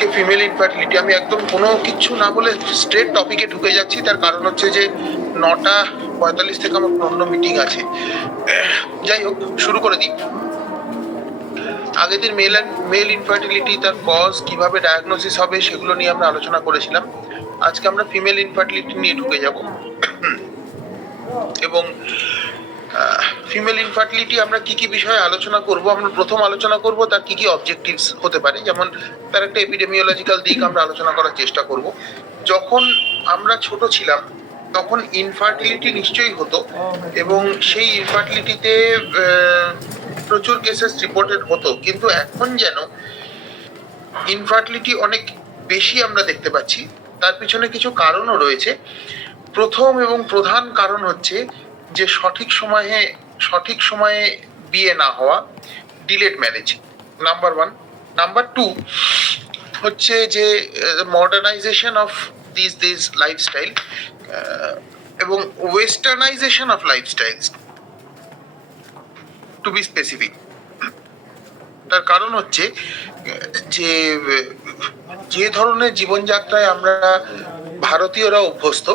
আজকে female infertility, আমি একদম কোনো কিছু না বলে স্ট্রেট টপিকে ঢুকে যাচ্ছি। তার কারণ হচ্ছে যে 9:45 থেকে আমার অন্য মিটিং আছে। যাই হোক, শুরু করে দিই। আগের দিন মেল ইনফার্টিলিটি, তার কজ, কিভাবে ডায়াগনোসিস হবে, সেগুলো নিয়ে আমরা আলোচনা করেছিলাম। আজকে আমরা ফিমেল ইনফার্টিলিটি নিয়ে ঢুকে যাব এবং ফিমেল ইনফার্টিলিটি আমরা কি কি বিষয়ে আলোচনা করব। আমরা প্রথম আলোচনা করব তার কি কি অবজেক্টিভস হতে পারে, যেমন তার একটা এপিডেমিওলজিক্যাল দিক আমরা আলোচনা করার চেষ্টা করব। যখন আমরা ছোট ছিলাম তখন ইনফার্টিলিটি নিশ্চয়ই হতো এবং সেই ইনফার্টিলিটিতে প্রচুর কেসেস রিপোর্টেড হতো, কিন্তু এখন যেন ইনফার্টিলিটি অনেক বেশি আমরা দেখতে পাচ্ছি। তার পিছনে কিছু কারণও রয়েছে। প্রথম এবং প্রধান কারণ হচ্ছে যে সঠিক সময়ে বিয়ে না হওয়া, ডিলেড ম্যারেজ, নাম্বার 1। নাম্বার 2 হচ্ছে যে মডার্নাইজেশন অফ দিস লাইফস্টাইল এবং westernisation of lifestyles, to be specific. তার কারণ হচ্ছে যে ধরনের জীবনযাত্রায় আমরা ভারতীয়রা অভ্যস্ত,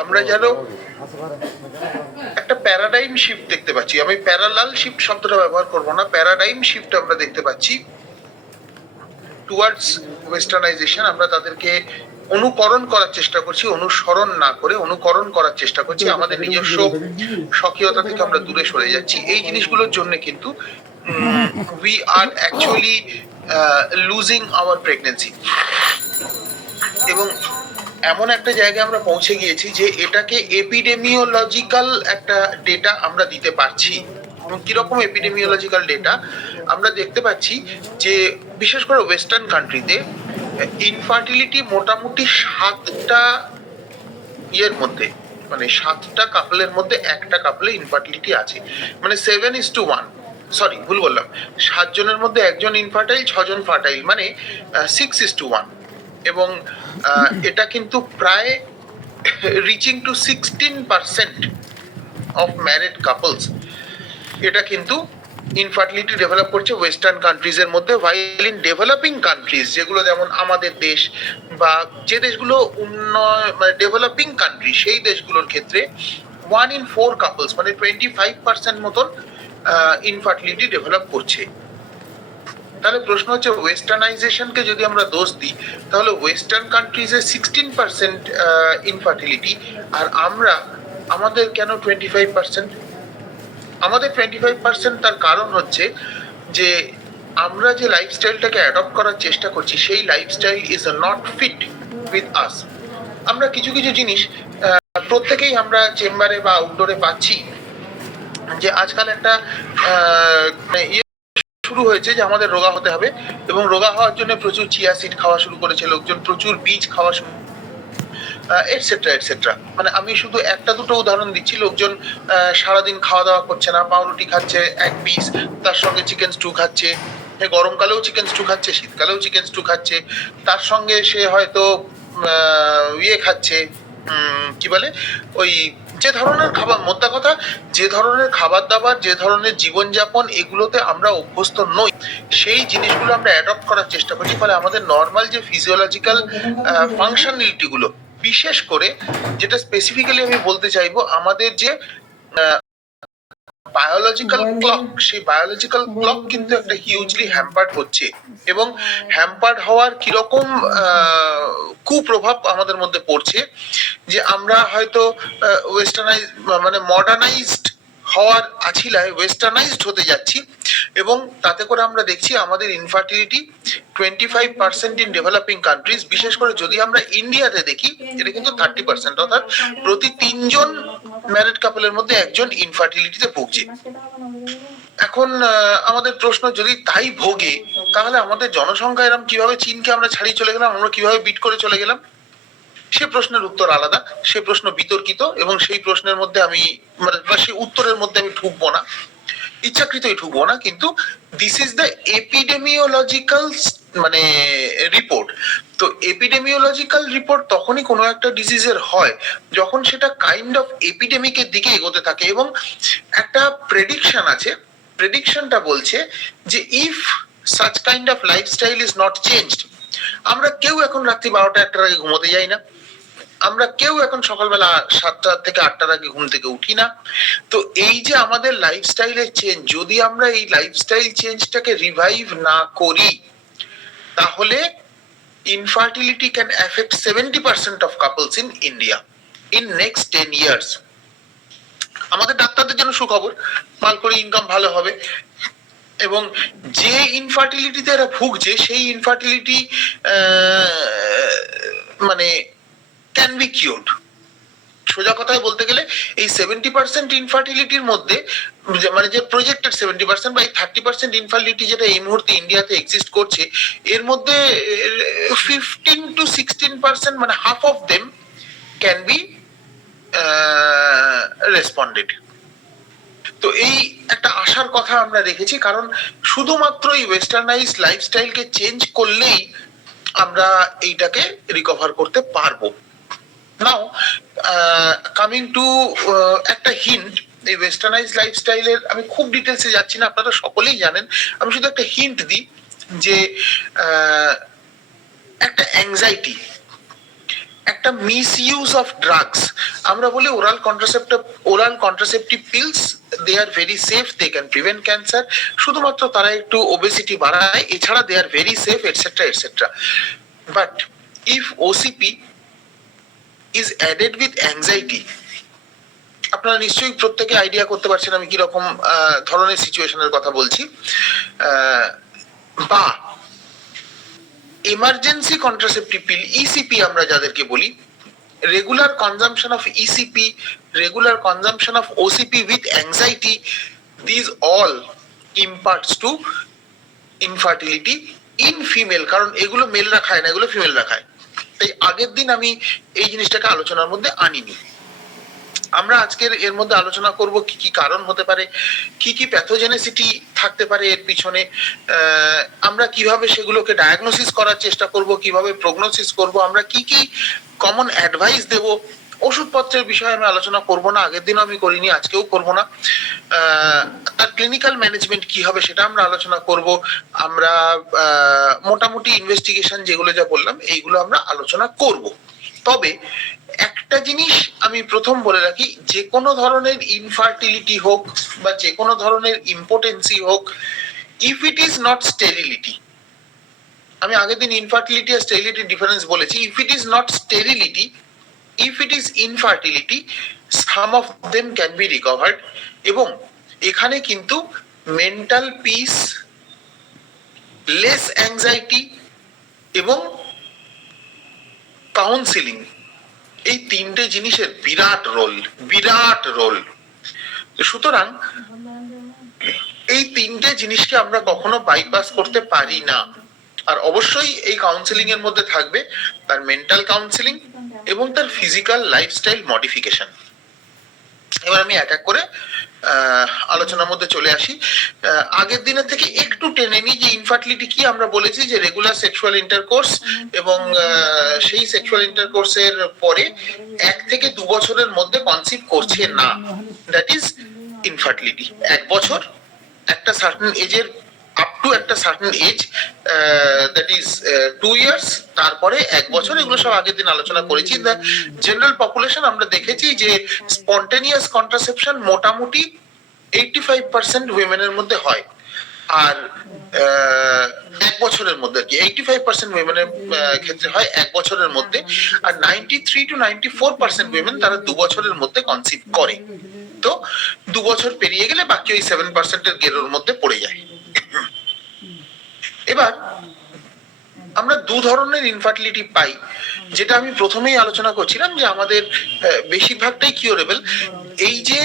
আমরা যেন একটা প্যারাডাইম শিফট দেখতে পাচ্ছি। আমি প্যারালাল শিফট শব্দটা ব্যবহার করব না, প্যারাডাইম শিফট আমরা দেখতে পাচ্ছি টুয়ার্ডস ওয়েস্টার্নাইজেশন। আমরা তাদেরকে অনুকরণ করার চেষ্টা করছি, অনুসরণ না করে অনুকরণ করার চেষ্টা করছি। আমাদের নিজস্ব স্বকীয়তা থেকে আমরা দূরে সরে যাচ্ছি। এই জিনিসগুলোর জন্য কিন্তু we are actually losing our pregnancy। এবং এমন একটা জায়গায় আমরা পৌঁছে গিয়েছি যে এটাকে এপিডেমিওলজিক্যাল একটা ডেটা আমরা দিতে পারছি। কিরকম এপিডেমিওলজিক্যাল ডেটা? আমরা দেখতে পাচ্ছি যে বিশেষ করে ওয়েস্টার্ন কান্ট্রিতে ইনফার্টিলিটি মোটামুটি 7টা ইয়ের মধ্যে, মানে 7টা কাপলের মধ্যে একটা কাপলে ইনফার্টিলিটি আছে। মানে 7:1, সরি ভুল বললাম, 7 জনের মধ্যে একজন ইনফার্টাইল, 6 জন ফার্টাইল, মানে 6:1। এবং এটা কিন্তু প্রায় reaching two 16% of married couples এটা কিন্তু ইনফার্টিলিটি ডেভেলপ করছে ওয়েস্টার্ন কান্ট্রিজের মধ্যে। ভাইল ইন ডেভেলপিং কান্ট্রিজ, যেগুলো যেমন আমাদের দেশ বা যে দেশগুলো মানে ডেভেলপিং কান্ট্রি, সেই দেশগুলোর ক্ষেত্রে 1 in 4 কাপলস, মানে 25% মতন ইনফার্টিলিটি ডেভেলপ করছে। তাহলে প্রশ্ন হচ্ছে, ওয়েস্টার্নাইজেশনকে যদি আমরা দোষ দিই, তাহলে ওয়েস্টার্ন কান্ট্রিজে 16% ইনফার্টিলিটি, আর আমাদের কেন 25%? আমাদের 25%, তার কারণ হচ্ছে যে আমরা যে লাইফস্টাইলটাকে অ্যাডপ্ট করার চেষ্টা করছি, সেই lifestyle is not fit with us. আমরা কিছু কিছু জিনিস প্রত্যেকেই আমরা চেম্বারে বা আউটডোরে পাচ্ছি, যে আজকাল একটা শুরু হয়েছে যে আমাদের রোগা হতে হবে, এবং রোগা হওয়ার জন্য প্রচুর চিয়া সিড খাওয়া শুরু করেছে লোকজন, প্রচুর বীজ খাওয়া শুরু, এটসেট্রা এটসেট্রা। মানে আমি শুধু একটা দুটো উদাহরণ দিচ্ছি। লোকজন সারাদিন খাওয়া দাওয়া করছে না, পাউরুটি খাচ্ছে 1 পিস, তার সঙ্গে চিকেন স্টু খাচ্ছে, গরমকালেও চিকেন স্টু খাচ্ছে, শীতকালেও চিকেন স্টু খাচ্ছে, তার সঙ্গে সে হয়তো খাচ্ছে, কি বলে, ওই যে ধরনের খাবার, মোদ্দা কথা, যে ধরনের খাবার দাবার, যে ধরনের জীবনযাপন, এগুলোতে আমরা অভ্যস্ত নই, সেই জিনিসগুলো আমরা অ্যাডপ্ট করার চেষ্টা করছি। ফলে আমাদের নর্মাল যে ফিজিওলজিক্যাল ফাংশনালিটি গুলো, বিশেষ করে যেটা স্পেসিফিক্যালি আমি বলতে চাইবো, আমাদের যে বায়োলজিক্যাল ক্লক, সেই বায়োলজিক্যাল ক্লক কিন্তু একটা হিউজলি হ্যাম্পার্ড হচ্ছে। এবং হ্যাম্পার্ড হওয়ার কিরকম কুপ্রভাব আমাদের মধ্যে পড়ছে, যে আমরা হয়তো ওয়েস্টার্নাইজ, মানে মডার্নাইজড হওয়ার আছিলায় ওয়েস্টার্নাইজড হতে যাচ্ছি, এবং তাতে করে আমরা দেখছি আমাদের ইনফার্টিলিটি 25% ইন ডেভেলপিং কান্ট্রিজ। বিশেষ করে যদি আমরা ইন্ডিয়াতে দেখি, এটা কিন্তু 30%, অর্থাৎ প্রতি 3 জন ম্যারিড কাপলের মধ্যে একজন ইনফার্টিলিটিতে ভুগছে। এখন আমাদের প্রশ্ন, যদি তাই ভোগে, তাহলে আমাদের জনসংখ্যা এরকম কিভাবে চীনকে আমরা ছাড়িয়ে চলে গেলাম, আমরা কিভাবে বিট করে চলে গেলাম? সে প্রশ্নের উত্তর আলাদা, সে প্রশ্ন বিতর্কিত, এবং সেই প্রশ্নের মধ্যে আমি, মানে সেই উত্তরের মধ্যে আমি ঢুকবো না, ইচ্ছাকৃতই ঢুকবো না। কিন্তু দিস ইজ দ্য এপিডেমিওলজিক্যাল মানে রিপোর্ট। তো এপিডেমিওলজিক্যাল রিপোর্ট তখনই কোনো একটা ডিজিজের হয় যখন সেটা কাইন্ড অফ এপিডেমিকের দিকে এগোতে থাকে, এবং একটা প্রেডিকশন আছে। প্রেডিকশনটা বলছে যে if such kind of lifestyle is not changed, আমরা কেউ এখন রাত্রি 12টা 1টার আগে ঘুমোতে যাই না, আমরা কেউ এখন সকালবেলা 7টা থেকে 8টার আগে ঘুম থেকে উঠি না। তো এই যে আমাদের লাইফস্টাইলের চেঞ্জ, যদি আমরা এই লাইফস্টাইল চেঞ্জটাকে রিভাইভ না করি, তাহলে infertility can affect 70% of couples in India in next 10 years. আমাদের ডাক্তারদের জন্য সুখবর, মাল করে ইনকাম ভালো হবে, এবং যে ইনফার্টিলিটিতে এরা ভুগছে সেই ইনফার্টিলিটি মানে ক্যান বি কিউরড। সোজা কথায় বলতে গেলে এই 70% ইনফার্টিলিটির মধ্যে, মানে যে প্রজেক্টেড 70% বা এই 30% ইনফার্টিলিটি যেটা এই মুহূর্তে ইন্ডিয়াতে এক্সিস্ট করছে, এর মধ্যে 15 to 16%, মানে half of them can be responded. তো এই একটা আশার কথা আমরা রেখেছি, কারণ শুধুমাত্র এই ওয়েস্টার্নাইজ লাইফস্টাইলকে চেঞ্জ করলেই আমরা এইটাকে রিকভার করতে পারবো। নাও কামিং টু একটা হিন্ট, এই ওয়েস্টার্নাইজ লাইফস্টাইলের আমি খুব ডিটেলসে যাচ্ছি না, আপনারা সকলেই জানেন, আমি শুধু একটা হিন্ট দিই যে একটা অ্যাংজাইটি, একটা মিসইউজ অফ ড্রাগস, আমরা বলি oral contraceptive pills, they are very safe, they can prevent cancer, শুধুমাত্র তারা একটু ওবেসিটি বাড়ায়, এছাড়া they are very safe, etcetera etcetera. But if OCP is added with anxiety, আপনারা নিশ্চয়ই প্রত্যেকে আইডিয়া করতে পারছেন আমি কিরকম ধরনের সিচুয়েশনের কথা বলছি, বা এমার্জেন্সি কন্ট্রাসেপটিভ পিল ইসিপি আমরা যাদেরকে বলি, regular consumption of ECP, regular consumption of OCP with anxiety, this all imparts to infertility in female, কারণ এগুলো মেলরা খায় না, এগুলো ফিমেলরা খায়। তাই আগের দিন আমি এই জিনিসটাকে আলোচনার মধ্যে আনিনি। আমরা আজকের এর মধ্যে আলোচনা করব কি কি কারণ হতে পারে, কি কি প্যাথোজেনেসিটি থাকতে পারে এর পিছনে, আমরা কিভাবে সেগুলোকে ডায়াগনোসিস করার চেষ্টা করব, কিভাবে প্রগনোসিস করব, আমরা কি কি কমন অ্যাডভাইস দেব। ওষুধপত্রের বিষয়ে আমি আলোচনা করব না, আগের দিনও আমি করিনি, আজকেও করব না। তার ক্লিনিক্যাল ম্যানেজমেন্ট কি হবে সেটা আমরা আলোচনা করব। আমরা মোটামুটি ইনভেস্টিগেশন যেগুলো যা বললাম এইগুলো আমরা আলোচনা করব। তবে একটা জিনিস আমি প্রথম বলে রাখি, যে কোনো ধরনের ইনফার্টিলিটি হোক বা যে কোনো ধরনের ইম্পোটেন্সি হোক, if it is not sterility, আমি আগের দিন ইনফার্টিলিটি আর স্টেরিলিটি ডিফারেন্স বলেছি, if it is not sterility, if it is infertility, some of them can be recovered, এবং এখানে কিন্তু মেন্টাল পিস, লেস অ্যাংজাইটি এবং কাউন্সিলিং, এই তিনটে জিনিসের বিরাট রোল। সুতরাং এই তিনটে জিনিসকে আমরা কখনো বাইপাস করতে পারি না। আর অবশ্যই এই কাউন্সিলিং এর মধ্যে থাকবে তার মেন্টাল কাউন্সিলিং এবং তার ফিজিক্যাল লাইফস্টাইল মডিফিকেশন। এবার আমি এক এক করে আলোচনার মধ্যে চলে আসি। আগের দিনের থেকে একটু টেনে নিই যে ইনফার্টিলিটি কি। আমরা বলেছি যে রেগুলার সেক্সুয়াল ইন্টারকোর্স এবং সেই সেক্সুয়াল ইন্টারকোর্সের পরে 1 থেকে 2 বছরের মধ্যে কনসিভ করছে না, দ্যাট ইজ ইনফার্টিলিটি। 1 বছর, একটা সার্টেন এজের, আপ টু একটা certain age, that is 2 years, তারপরে 1 বছর, এগুলো সব আগের দিন আলোচনা করেছি। দ্য জেনারেল পপুলেশন আমরা দেখেছি যে স্পন্টেনিয়াস কন্ট্রাসেপশন মোটামুটি 85% উইমেনের মধ্যে হয়, আর 1 বছরের মধ্যে আর কি 85% উইমেনের ক্ষেত্রে হয় 1 বছরের মধ্যে, আর 93 to 94% উইমেন তারা 2 বছরের মধ্যে কনসিভ করে। তো 2 বছর পেরিয়ে গেলে বাকি ওই 7% এর গেরোর মধ্যে পড়ে যায়। এবার আমরা 2 ধরনের ইনফার্টিলিটি পাই, যেটা আমি প্রথমেই আলোচনা করছিলাম যে আমাদের বেশিরভাগটাই কিউরেবল। এই যে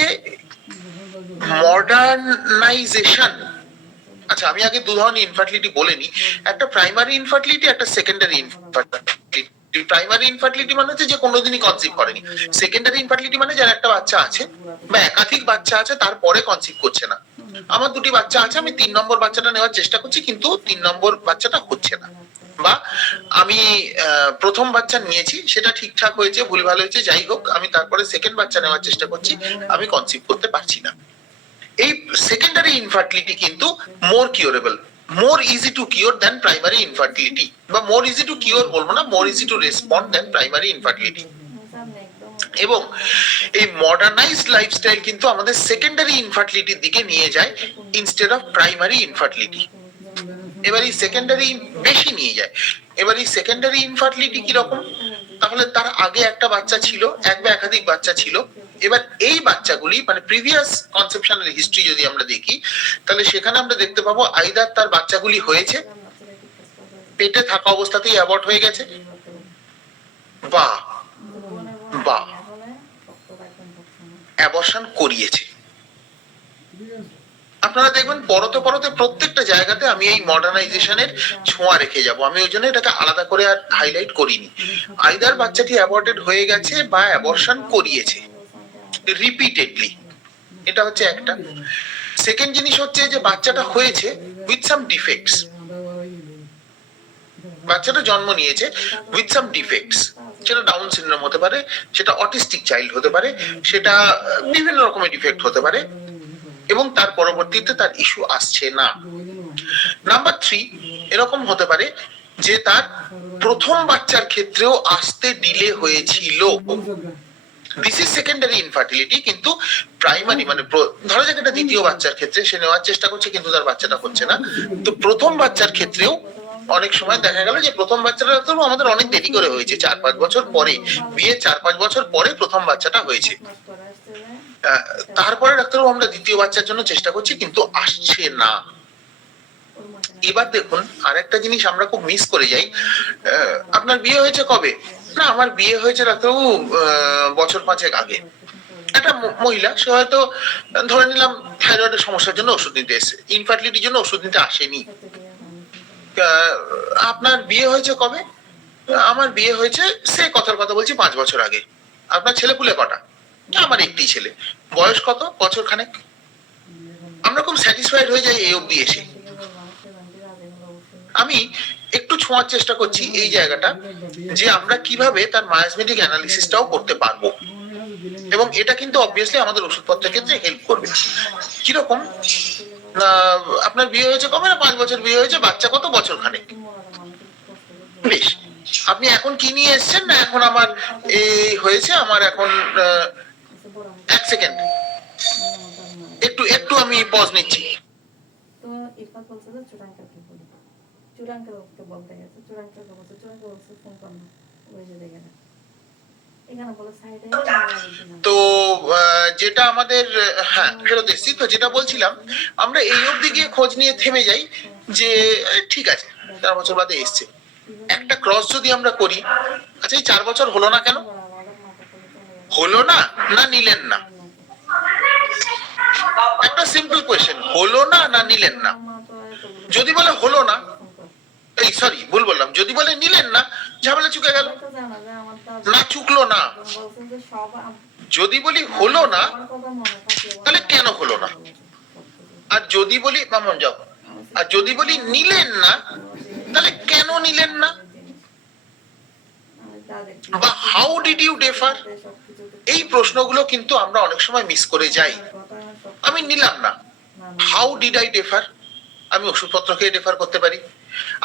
মডার্নাইজেশন, আচ্ছা আমি আগে 2 ধরনের ইনফার্টিলিটি বলে নিই, একটা প্রাইমারি ইনফার্টিলিটি, একটা সেকেন্ডারি ইনফার্টিলিটি। প্রাইমারি ইনফার্টিলিটি মানে হচ্ছে যে কোনোদিনই কনসিভ করেনি। সেকেন্ডারি ইনফার্টিলিটি মানে যার একটা বাচ্চা আছে বা একাধিক বাচ্চা আছে তারপরে কনসিভ করছে না। আমার 2টি বাচ্চা আছে, আমি 3 নম্বর বাচ্চাটা নেওয়ার চেষ্টা করছি কিন্তু 3 নম্বর বাচ্চাটা হচ্ছে না, বা আমি প্রথম বাচ্চা নিয়েছি সেটা ঠিকঠাক হয়েছে, ভুলভাল হয়েছে, যাই হোক, আমি তারপরে সেকেন্ড বাচ্চা নেওয়ার চেষ্টা করছি, আমি কনসিভ করতে পারছি না। এই সেকেন্ডারি ইনফার্টিলিটি কিন্তু more curable. More easy to cure than primary infertility, বা মোর ইজি টু কিওর বলবো না, more easy to respond than primary infertility. এবং এই মডার্নাইজড লাইফস্টাইল কিন্তু আমাদের সেকেন্ডারি ইনফার্টিলিটির দিকে নিয়ে যায় ইনস্টেড অফ প্রাইমারি ইনফার্টিলিটি। এবার এই সেকেন্ডারি বেশি নিয়ে যায়। এবার এই সেকেন্ডারি ইনফার্টিলিটি কিরকম? তাহলে তার আগে একটা বাচ্চা ছিল, এক বা একাধিক বাচ্চা ছিল, এবার এই বাচ্চাগুলি মানে প্রিভিয়াস কনসেপশনাল হিস্ট্রি যদি আমরা দেখি, তাহলে সেখানে আমরা দেখতে পাবো আইদার তার বাচ্চাগুলি হয়েছে, পেটে থাকা অবস্থাতেই অ্যাবর্ট হয়ে গেছে, বা বা অ্যাবর্শন করিয়েছে। আপনারা দেখবেন পরতে পরতে প্রত্যেকটা জায়গাতে আমি এই মডার্নাইজেশনের ছোঁয়া রেখে যাব, আমি ওই জন্য এটাকে আলাদা করে আর হাইলাইট করিনি। আইদার বাচ্চাটি অ্যাবর্টেড হয়ে গেছে বা অ্যাবর্শন করিয়েছে রিপিটেডলি, এটা হচ্ছে একটা। সেকেন্ড জিনিস হচ্ছে যে বাচ্চাটা হয়েছে উইথ সাম ডিফেক্টস, বাচ্চাটা জন্ম নিয়েছে উইথ সাম ডিফেক্টস, সেটা ডাউন সিনড্রোম হতে পারে, সেটা অটিস্টিক চাইল্ড হতে পারে, সেটা বিভিন্ন রকমের ডিফেক্ট হতে পারে, এবং তার পরবর্তীতে তার ইস্যু আসছে না। নাম্বার 3, এরকম হতে পারে যে তার প্রথম বাচ্চার ক্ষেত্রেও আসতে ডিলে হয়েছিল। দিস ইজ সেকেন্ডারি ইনফার্টিলিটি, কিন্তু প্রাইমারি মানে ধরা যাক এটা দ্বিতীয় বাচ্চার ক্ষেত্রে সে নেওয়ার চেষ্টা করছে কিন্তু তার বাচ্চাটা হচ্ছে না। তো প্রথম বাচ্চার ক্ষেত্রেও অনেক সময় দেখা গেল যে প্রথম বাচ্চাটা তো আমাদের অনেক দেরি করে হয়েছে, 4-5 বছর পরে, বিয়ে 4-5 বছর পরে প্রথম বাচ্চাটা হয়েছে। তারপরে ডাক্তারবাবু আমরা দ্বিতীয় বাচ্চার জন্য চেষ্টা করছি কিন্তু আসছে না। এবার দেখুন আরেকটা জিনিস আমরা খুব মিস করে যাই, আপনার বিয়ে হয়েছে কবে? না আমার বিয়ে হয়েছে ডাক্তারবাবু বছর 5 আগে। একটা মহিলা, সে হয়তো ধরে নিলাম থাইরয়েডের সমস্যার জন্য ওষুধ নিতে এসেছে, ইনফার্টিলিটির জন্য ওষুধ নিতে আসেনি। আপনার বিয়ে হয়েছে কবে? আমার বিয়ে হয়েছে, সে কথার কথা বলছি 5 বছর আগে। আপনার ছেলে পুলে কটা? আমার একটি ছেলে। বয়স কত? বছর খানেক। আমরা খুব স্যাটিসফাইড হয়ে যাই এই অবধি এসে। আমি একটু ছোঁয়ার চেষ্টা করছি এই জায়গাটা, যে আমরা কিভাবে তার মায়োসমেটিক অ্যানালিসিসটাও করতে পারবো, এবং এটা কিন্তু অবভিয়াসলি আমাদের ওষুধপত্রের ক্ষেত্রে হেল্প করবে। কিরকম? আপনার বিয়ে হয়েছে কবে? না 5 বছর বিয়ে হয়েছে, বাচ্চা কত? বছর খানেক। বেশ, আপনি এখন কি নিয়ে এসেছেন? না এখন আমার এই হয়েছে, আমার এখন 1 সেকেন্ড একটু একটু আমি পজ নিচ্ছি। তো ইরফাত বলছে যে চূড়াঙ্কাকে বলি, চূড়াঙ্কাকে বলতে গেছে, চূড়াঙ্কাকে বলছে, চূড়াঙ্কা বলছে ফোন করো না, ওই যে দেখে না এখানে বলে সাইডে। তো যেটা আমাদের, হ্যাঁ ফেরত এসেছি, তো যেটা বলছিলাম আমরা এই অবধি গিয়ে খোঁজ নিয়ে থেমে যাই যে ঠিক আছে 4 বছর বাদে এসছে। একটা ক্রস যদি আমরা করি, আচ্ছা এই 4 বছর হলো না কেন? হলো না, না নিলেন না? একটা সিম্পল কোয়েশ্চেন, হলো না না নিলেন না? যদি বলে হলো না, এই সরি ভুল বললাম, যদি বলে নিলেন না, ঝামেলা চুকে গেল। না চুকলো না। যদি বলি হলো না, তাহলে কেন হলো না? আর যদি বলি মামন যাও, আর যদি বলি নিলেন না, তাহলে কেন নিলেন না? বা হাউ ডিড ইউ ডিফার? এই প্রশ্নগুলো কিন্তু আমরা অনেক সময় মিস করে যাই। আমি নিলাম না, হাউ ডিড আই ডিফার? আমি ওষুধপত্র খেয়ে ডিফার করতে পারি,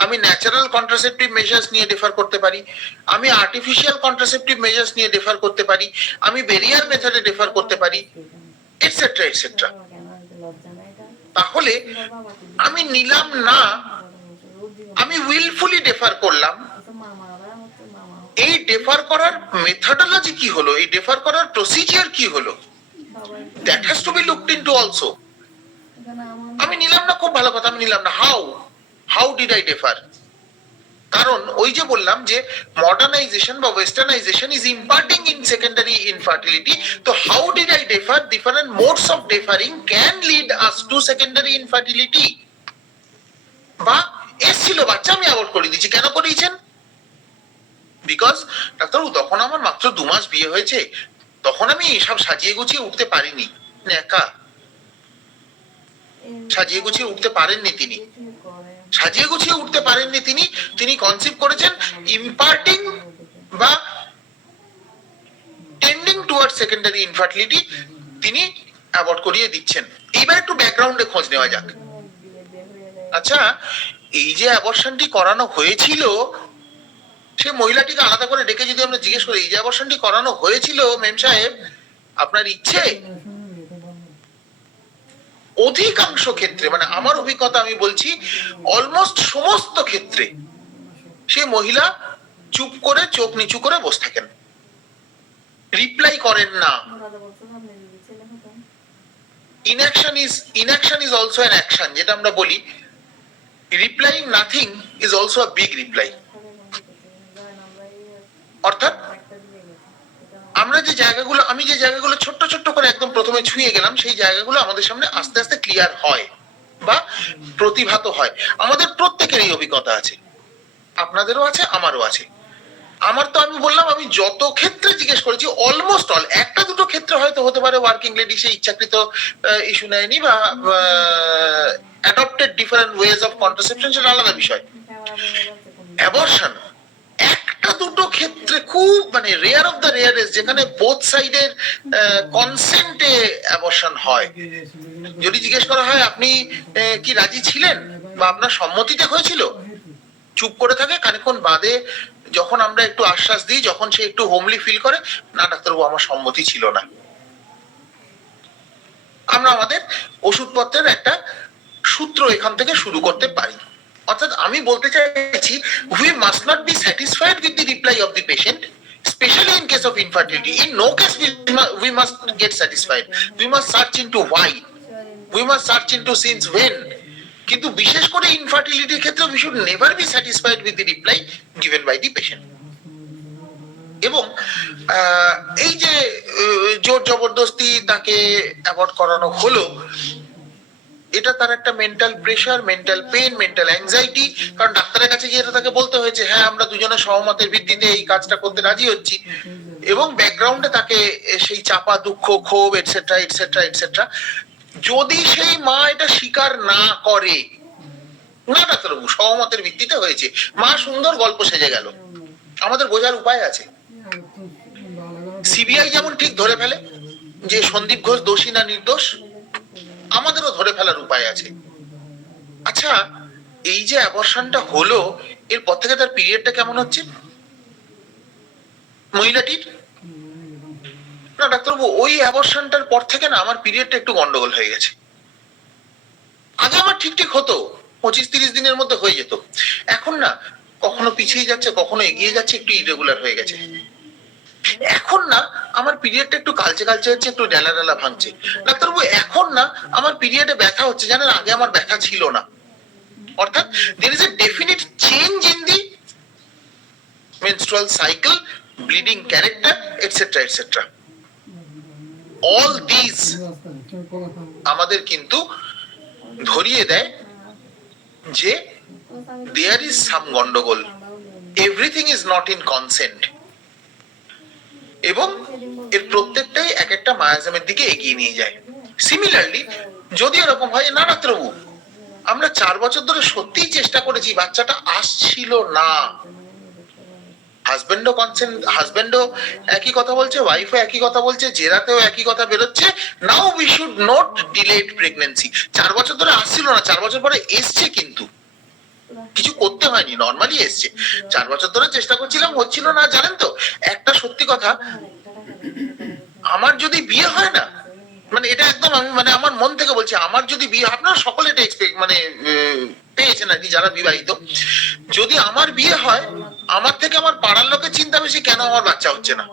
আমি ন্যাচারাল কন্ট্রাসেপটিভ মেজার্স নিয়ে ডিফার করতে পারি, আমি আর্টিফিশিয়াল কন্ট্রাসেপটিভ মেজার্স নিয়ে ডিফার করতে পারি, আমি বেরিয়ার মেথডে ডিফার করতে পারি, এটসেট্রা এটসেট্রা। তাহলে আমি নিলাম না, আমি উইলফুলি ডিফার করলাম। এই ডিফার করার মেথডোলজি কি হলো, এই ডিফার করার প্রসিজিয়ার কি হলো, that has to be looked into also. আমি নিলাম না, খুব ভালো কথা, আমি নিলাম না, হাউ ডিড আই ডিফার? কারণ ওই যে বললাম যে মডার্নাইজেশন বা westernisation is imparting in secondary infertility. তো how did I differ? Different modes of differing can lead us to secondary infertility. বা এসছিল বাচ্চা, আমি অ্যাবর্ট করে দিয়েছি, কেন করিয়েছেন? বিকজ ডাক্তারবাবু তখন আমার মাত্র 2 মাস বিয়ে হয়েছে, তখন আমি সব সাজিয়ে গুছিয়ে উঠতে পারিনি। একা সাজিয়ে গুছিয়ে উঠতে পারেননি তিনি, সাজিয়ে গুছিয়ে উঠতে পারেননি তিনি। তিনি কনসিভ করেছেন ইম্পার্টিং বা টেন্ডিং টুয়ার্ড সেকেন্ডারি ইনফার্টিলিটি, তিনি অ্যাবর্ট করিয়ে দিচ্ছেন। এইবার একটু ব্যাকগ্রাউন্ডে খোঁজ নেওয়া যাক। আচ্ছা, এই যে অ্যাবর্শনটি করানো হয়েছিল, সে মহিলাটিকে আলাদা করে ডেকে যদি আমরা জিজ্ঞেস করি, এই যে অ্যাবর্শনটি করানো হয়েছিল মেম সাহেব, আপনার ইচ্ছে? অধিকাংশ ক্ষেত্রে, মানে আমার অভিজ্ঞতা আমি বলছি, অলমোস্ট সমস্ত ক্ষেত্রে সে মহিলা চুপ করে চোখ নিচু করে বসে থাকেন, রিপ্লাই করেন না। দাদা বলছিল আপনি যদি ছেলে হতেন inaction is also an action, যেটা আমরা বলি replying nothing is also a big reply। অর্থাৎ আমরা যে জায়গাগুলো, আমি যে জায়গাগুলো ছোট্ট ছোট্ট করে একদম প্রথমে ছুঁয়ে গেলাম, সেই জায়গাগুলো আমাদের সামনে আস্তে আস্তে ক্লিয়ার হয় বা প্রতিভাত হয়। আমাদের প্রত্যেকেরই অভিজ্ঞতা আছে, আপনাদেরও আছে, আমারও আছে। আমার তো আমি বললাম, আমি যত ক্ষেত্রে জিজ্ঞেস করেছি অলমোস্ট অল, একটা দুটো ক্ষেত্রে হয়তো হতে পারে ওয়ার্কিং লেডি সেই ইচ্ছাকৃত ইস্যু নেয়নি বা adopted different ways of contraception, সেটা আলাদা বিষয়। অ্যাবর্শন একটা দুটো ক্ষেত্রে খুব মানে রেয়ার অফ দ্য রেয়ারেস্ট, যেখানে বোথ সাইডের কনসেন্টে অ্যাবর্শন হয়। যদি জিজ্ঞেস করা হয় আপনি কি রাজি ছিলেন বা আপনার সম্মতিতে হয়েছিল, চুপ করে থাকে, খানিকক্ষণ বাদে যখন আমরা একটু আশ্বাস দিই, যখন সে একটু হোমলি ফিল করে, না ডাক্তারবাবু আমার সম্মতি ছিল না, আমরা আমাদের ওষুধপত্রের একটা সূত্র এখান থেকে শুরু করতে পারি। অর্থাৎ আমি বলতে চাইছি, we must not be satisfied with the reply of the patient, especially in case of infertility. In no case we must get satisfied. We must search into why, we must search into since when. কিন্তু বিশেষ করে ইনফার্টিলিটির ক্ষেত্রে we should never be satisfied with the reply given by the patient। এবং এই যে জোর জবরদস্তি তাকে অ্যাভয়েড করানো হলো, এটা তার একটা mental pressure, mental pain, mental anxiety. কারণ ডাক্তারের কাছে গিয়ে তাকে বলতে হয়েছে হ্যাঁ আমরা দুজনের সহমতের ভিত্তিতে এই কাজটা করতে রাজি হচ্ছি, এবং ব্যাকগ্রাউন্ডে তাকে সেই চাপা দুঃখ, ক্ষোভ, এটসেট্রা এটসেট্রা এটসেট্রা। যদি সেই মা এটা স্বীকার না করে, না ডাক্তারবাবু সহমতের ভিত্তিতে হয়েছে, মা সুন্দর গল্প সেজে গেল, আমাদের বোঝার উপায় আছে। সিবিআই যেমন ঠিক ধরে ফেলে যে সন্দীপ ঘোষ দোষী না নির্দোষ, আমাদেরও ধরে ফেলার উপায় আছে। আচ্ছা, এই যে অ্যাবর্শনটা হলো, এরপর থেকে তার পিরিয়ডটা কেমন হচ্ছে মহিলাটির? না ডাক্তারবাবু ওই অ্যাবর্শনটার পর থেকে না আমার পিরিয়ডটা একটু গন্ডগোল হয়ে গেছে। আগে আমার ঠিক ঠিক হতো, 25-30 দিনের মধ্যে হয়ে যেত, এখন না কখনো পিছিয়ে যাচ্ছে, কখনো এগিয়ে যাচ্ছে, একটু ইরেগুলার হয়ে গেছে। এখন না আমার পিরিয়ডটা একটু কালচে কালচে হচ্ছে, একটু ডেলা ডেলা ভাঙছে। ডাক্তারবাবু এখন না আমার পিরিয়ডে ব্যথা হচ্ছে, জানেন আগে আমার ব্যথা ছিল না। অর্থাৎ there is a definite change in the menstrual cycle, bleeding character, etc etc. all these আমাদের কিন্তু ধরিয়ে দেয় যে there is some গন্ডগোল, everything is not in consent, এবং এর প্রত্যেকটাই এক একটা মায়াজামের দিকে এগিয়ে নিয়ে যায়। সিমিলারলি যদি এরকম হয় না ডাক্তারবাবু আমরা 4 বছর ধরে সত্যিই চেষ্টা করেছি, বাচ্চাটা আসছিল না, হাজবেন্ডও কনসেন্ট, হাজবেন্ডও একই কথা বলছে, ওয়াইফও একই কথা বলছে, জেরাতেও একই কথা বেরোচ্ছে, now we should not delayed pregnancy. 4 বছর ধরে আসছিল না, 4 বছর পরে এসছে, কিন্তু কিছু করতে হয়নি, নর্মালি এসছে। 4 বছর ধরে চেষ্টা করছিলাম, হচ্ছিল না। জানেন তো একটা সত্যি কথা, আমার যদি বিয়ে হয় না, মানে এটা একদম আমি মানে আমার মন থেকে বলছি, আমার যদি বিয়ে, আপনারা সকলে এটা এক্সপেক্ট মানে পেয়েছেন আর কি যারা বিবাহিত, যদি আমার বিয়ে হয়, আমার থেকে আমার পাড়ার লোকের চিন্তা বেশি কেন আমার বাচ্চা হচ্ছে না,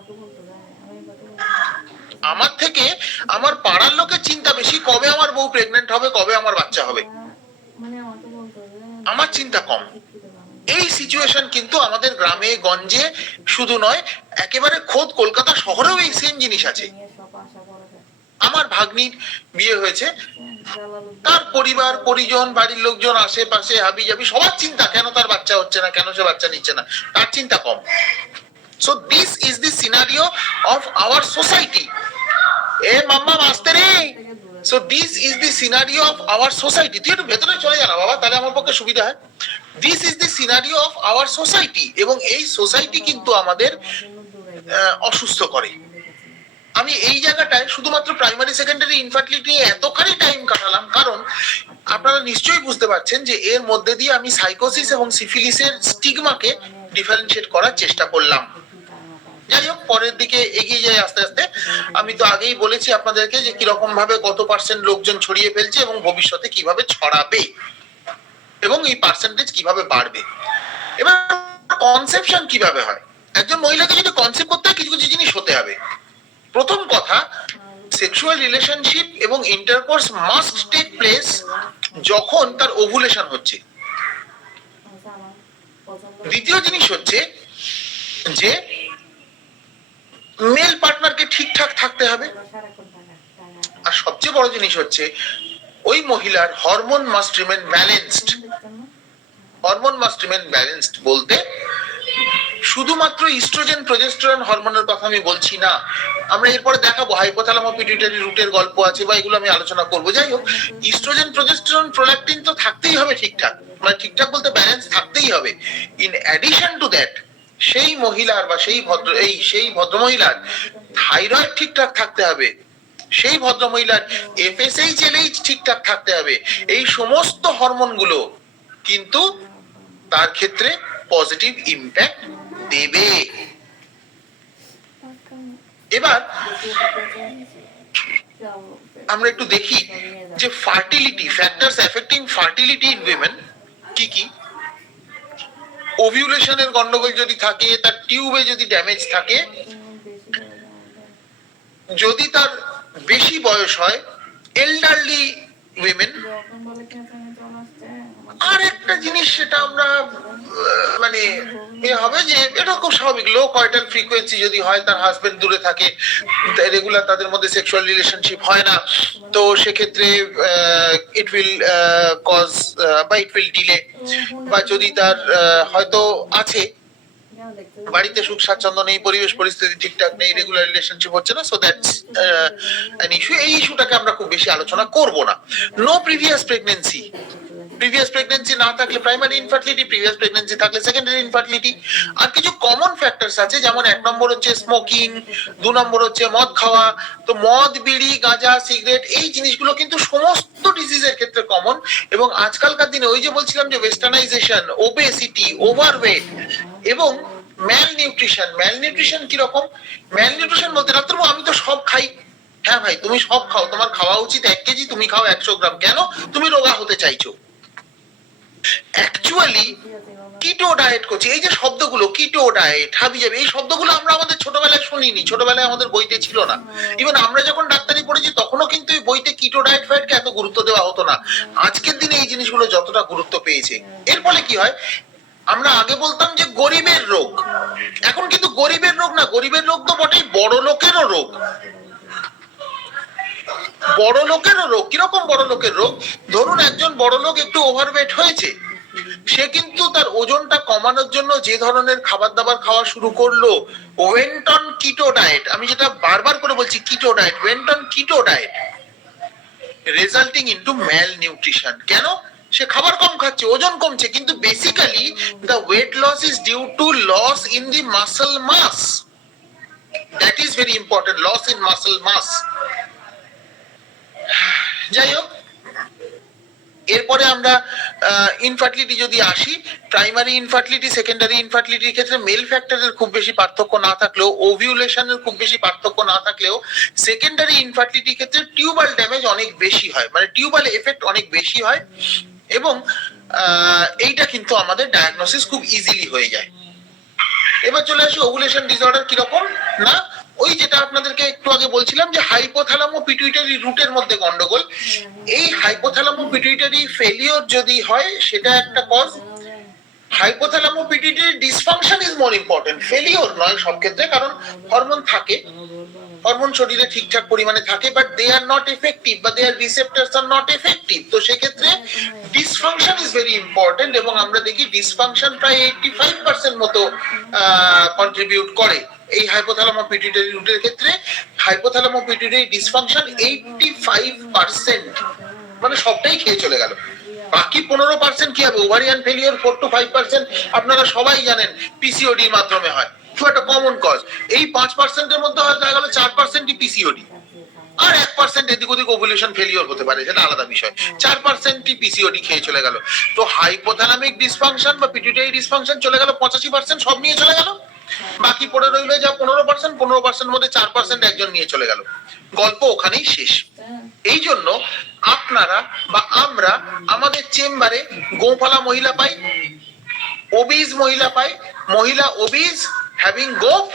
আমার থেকে আমার পাড়ার লোকের চিন্তা বেশি কবে আমার বউ প্রেগনেন্ট হবে, কবে আমার বাচ্চা হবে, আমার চিন্তা কম। এই সিচুয়েশন কিন্তু আমাদের গ্রামে গঞ্জে শুধু নয়, একেবারে খোদ কলকাতা শহরেও এই সেম জিনিস আছে। আমার ভাগ্নির বিয়ে হয়েছে, তার পরিবার পরিজন, বাড়ির লোকজন, আশেপাশে হাবি জাবি সবার চিন্তা কেন তার বাচ্চা হচ্ছে না, কেন সে বাচ্চা নিচ্ছে না, তার চিন্তা কম। So this is the scenario of our society. এ মাম্মা আসতে রে। So this is the scenario of our society. তুই একটু ভেতরে চলে যা না বাবা, তাহলে আমার পক্ষে সুবিধা হয়। This is the scenario of our society, এবং এই সোসাইটি কিন্তু আমাদের অসুস্থ করে। আমি এই জায়গাটায় শুধুমাত্র প্রাইমারি সেকেন্ডারি ইনফার্টিলিটি নিয়ে এতখানি টাইম কাটালাম, কারণ আপনারা নিশ্চয়ই বুঝতে পারছেন যে এর মধ্যে দিয়ে আমি সাইকোসিস এবং সিফিলিসের স্টিগমাকে ডিফারেন্সিয়েট করার চেষ্টা করলাম। যাই হোক, পরের দিকে এগিয়ে যায় আস্তে আস্তে। আমি তো আগেই বলেছি আপনাদেরকে যে কিরকম ভাবে কত পার্সেন্ট লোকজন ছড়িয়ে ফেলছে এবং ভবিষ্যতে কিভাবে ছড়াবে এবং এই পার্সেন্টেজ কিভাবে বাড়বে। এবার কনসেপশন কিভাবে হয়, একজন মহিলাকে যদি কনসেপ্ট করতে হয় কিছু কিছু জিনিস হতে হবে। প্রথম কথা, সেক্সুয়াল রিলেশনশিপ এবং ইন্টারকোর্স মাস্ট টেক প্লেস যখন তার ওভুলেশন হচ্ছে। দ্বিতীয় জিনিস হচ্ছে যে মেল পার্টনারকে ঠিকঠাক থাকতে হবে। আর সবচেয়ে বড় জিনিস হচ্ছে ওই মহিলার hormone must remain balanced. Hormone must remain balanced বলতে শুধুমাত্র ইস্ট্রোজেন প্রজেস্টেরন হরমোনের কথা আমি বলছি না। আমরা এরপরে দেখাবো হাইপোথ্যালামো পিটুইটারি রুটের গল্প আছে বা এগুলো আমি আলোচনা করবো। যাই হোক, ইস্ট্রোজেন প্রজেস্টেরন প্রোল্যাকটিন তো থাকতেই হবে ঠিকঠাক, মানে ঠিকঠাক বলতে ব্যালেন্স থাকতেই হবে। ইন অ্যাডিশন টু দ্যাট সেই মহিলার বা সেই ভদ্রমহিলার থাইরয়েড ঠিকঠাক থাকতে হবে, সেই ভদ্রমহিলার এফএসএইচ এলএইচ ঠিকঠাক থাকতে হবে। এই সমস্ত হরমোনগুলো কিন্তু তার ক্ষেত্রে পজিটিভ ইম্প্যাক্ট দেবে। এবার আমরা একটু দেখি যে fertility factors affecting fertility in women কি কি। ওভিউলেশনের গন্ডগোল যদি থাকে, তার টিউবে যদি ড্যামেজ থাকে, যদি তার বেশি বয়স হয়, এল্ডারলি উইমেন। আর একটা জিনিস সেটা আমরা মানে হবে যে এটা খুব স্বাভাবিক, লো কয়টাল ফ্রিকোয়েন্সি যদি হয়, তার হাজবেন্ড দূরে থাকে, রেগুলার তাদের মধ্যে সেক্সুয়াল রিলেশনশিপ হয় না, তো সেক্ষেত্রে ইট উইল কজ বা ইট উইল ডিলে। বা যদি তার হয়তো আছে বাড়িতে সুখ স্বাচ্ছন্দ্য নেই, পরিবেশ পরিস্থিতি ঠিকঠাক নেই, রেগুলার রিলেশনশিপ হচ্ছে না, সো দ্যাটস অ্যান ইস্যু। এই ইস্যুটাকে আমরা খুব বেশি আলোচনা করব না। No previous pregnancy, previous pregnancy না থাকলে প্রাইমারি ইনফার্টিলিটি, প্রিভিয়াস প্রেগন্যান্সি থাকলে সেকেন্ডারি ইনফার্টিলিটি। আর কিছু কমন ফ্যাক্টরস আছে, যেমন 1 নম্বর হচ্ছে স্মোকিং, 2 নম্বর হচ্ছে মদ খাওয়া। তো মদ, বিড়ি, গাঁজা, সিগারেট এই জিনিসগুলো কিন্তু সমস্ত ডিজিজের ক্ষেত্রে কমন। এবং আজকালকার দিনে ওই যে বলছিলাম যে ওয়েস্টার্নাইজেশন, ওবেসিটি, ওভারওয়েট এবং ম্যালনিউট্রিশন। ম্যালনিউট্রিশন কিরকম? ম্যালনিউট্রিশন বলতে ডাক্তারবাবু আমি তো সব খাই। হ্যাঁ ভাই, তুমি সব খাও, তোমার খাওয়া উচিত 1 কেজি, তুমি খাও 100 গ্রাম। কেন? তুমি রোগা হতে চাইছো। অ্যাকচুয়ালি কিটো ডায়েট করছি, এই যে শব্দগুলো কিটো ডায়েট, হাবিজাবি, এই শব্দগুলো আমরা আমাদের ছোটবেলায় শুনিনি, ছোটবেলায় আমাদের বইতে ছিল না। ইভেন আমরা যখন ডাক্তারি পড়েছি তখনও কিন্তু এই বইতে কিটো ডায়েট ফাইটকে এত গুরুত্ব দেওয়া হতো না। আজকের দিনে এই জিনিসগুলো যতটা গুরুত্ব পেয়েছে, এর ফলে কি হয়, আমরা আগে বলতাম যে গরিবের রোগ, এখন কিন্তু গরিবের রোগ না, গরিবের রোগ তো বটেই, বড় লোকেরও রোগ। বড় লোকেরও রোগ। কিরকম বড় লোকের রোগ? ধরুন একজন বড় লোক একটু ওভারওয়েট হয়েছে, সে কিন্তু তার ওজনটা কমানোর জন্য যে ধরনের খাবার দাবার খাওয়া শুরু করলো, ওয়েন্ট অন কিটো ডায়েট। আমি যেটা বারবার করে বলছি, keto diet, went on keto diet, resulting into malnutrition. কেন? সে খাবার কম খাচ্ছে, ওজন কমছে, কিন্তু basically the weight loss is due to loss in the muscle mass. That is very important, loss in muscle mass. যাই হোক, এরপরে আমরা ইনফার্টিলিটি যদি আসি, প্রাইমারি ইনফার্টিলিটি, সেকেন্ডারি ইনফার্টিলিটির ক্ষেত্রে মেল ফ্যাক্টরের খুব বেশি পার্থক্য না থাকলেও, ওভিউলেশনের খুব বেশি পার্থক্য না থাকলেও, সেকেন্ডারি ইনফার্টিলিটির ক্ষেত্রে টিউবাল ড্যামেজ অনেক বেশি হয়, মানে টিউবাল এফেক্ট অনেক বেশি হয়। এবং এইটা কিন্তু আমাদের ডায়াগনোসিস খুব ইজিলি হয়ে যায়। এবার চলে আসি ওভুলেশন ডিসঅর্ডার কিরকম। না, ওই যেটা আপনাদেরকে একটু আগে বলছিলাম যে হাইপোথ্যালামো পিটুইটারি রুটের মধ্যে গন্ডগোল। এই হাইপোথ্যালামো পিটুইটারি ফেলিওর যদি হয়, সেটা একটা cause. Hypothalamo pituitary dysfunction is more important, failure নয় সব ক্ষেত্রে, কারণ হরমোন থাকে, হরমোন শরীরে ঠিকঠাক পরিমাণে থাকে, but they are not effective বা দেয়ার রিসেপ্টরস আর নট এফেক্টিভ। তো সেক্ষেত্রে ডিসফাংশন ইজ ভেরি ইম্পর্টেন্ট, এবং আমরা দেখি ডিসফাংশন প্রায় 85% মতো কন্ট্রিবিউট করে এই হাইপোথ্যালামো পিটুইটারি রুটের ক্ষেত্রে। হাইপোথ্যালামো পিটুইটারি ডিসফাংশন 85%, মানে সবটাই খেয়ে চলে গেল। বাকি 15% কি হবে? ওভারিয়ান ফেলিওর 4 to 5%, আপনারা সবাই জানেন পিসিওডির মাধ্যমে হয়। খুব একটা কমন কজ। এই 5%-এর মধ্যে হয়তো দেখা গেল 4%ই পিসিওডি, আর 1% এদিক ওদিক ওভুলেশন ফেলিওর হতে পারে, সেটা আলাদা বিষয়। 4%ই পিসিওডি খেয়ে চলে গেল। তো হাইপোথ্যালামিক ডিসফাংশন বা পিটুইটারি ডিসফাংশন চলে গেল 85%, সব নিয়ে চলে গেল। বাকি পড়ে রইল যা 15%, মধ্যে 4% একজন নিয়ে চলে গেল। গল্প ওখানেই শেষ। এই জন্য আপনারা বা আমরা আমাদের চেম্বারে গোফালা মহিলা পাই, ওবিজ মহিলা পাই, মহিলা ওবিজ হ্যাভিং গোফ,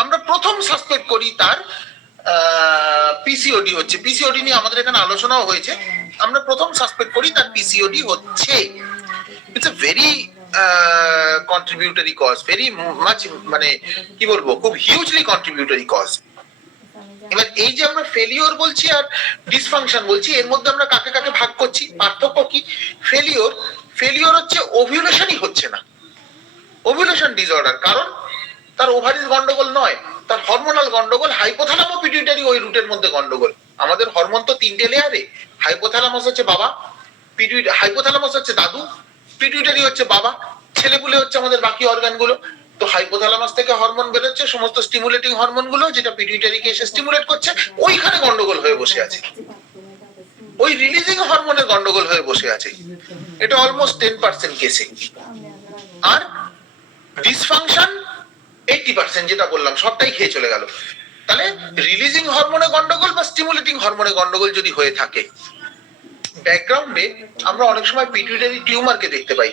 আমরা প্রথম সাসপেক্ট করি তার পিসিওডি হচ্ছে। পিসিওডি নিয়ে আমাদের এখানে আলোচনাও হয়েছে। আমরা প্রথম সাসপেক্ট করি তার পিসিওডি হচ্ছে। It's a very contributory cause, very much, মানে কি বলবো, খুব হিউজলি কন্ট্রিবিউটরি কজ। এবার এই যে আমরা ফেলিওর বলছি আর ডিসফাংশন বলছি, এর মধ্যে আমরা কাকে কাকে ভাগ করছি, পার্থক্য কি? ফেলিওর হচ্ছে ওভিউলেশনই হচ্ছে না, ওভিউলেশন ডিসঅর্ডার। কারণ তার ওভারির গন্ডগোল নয়, তার হরমোনাল গন্ডগোল, হাইপোথ্যালামো পিটুইটারি ওই রুটের মধ্যে গন্ডগোল। আমাদের হরমোন তো 3টে লেয়ারে, হাইপোথ্যালামাস হচ্ছে বাবা, হাইপোথ্যালামাস হচ্ছে দাদু, পিটুইটারি হচ্ছে বাবা, ছেলেপুলে হচ্ছে আমাদের বাকি অর্গানগুলো। তো হাইপোথ্যালামাস থেকে হরমোন বেরোচ্ছে, সমস্ত স্টিমুলেটিং হরমোন গুলো, যেটা পিটুইটারিকে এসে স্টিমুলেট করছে, ওইখানে গন্ডগোল হয়ে বসে আছে, ওই রিলিজিং হরমোনের গন্ডগোল হয়ে বসে আছে। এটা অলমোস্ট 10% কেসে। আর ডিসফাংশন 80%, যেটা বললাম, সবটাই খেয়ে চলে গেল। তাহলে রিলিজিং হরমোনে গন্ডগোল বা স্টিমুলেটিং হরমোনে গন্ডগোল যদি হয়ে থাকে, ব্যাকগ্রাউন্ডে আমরা অনেক সময় পিটুইটারি টিউমারকে দেখতে পাই,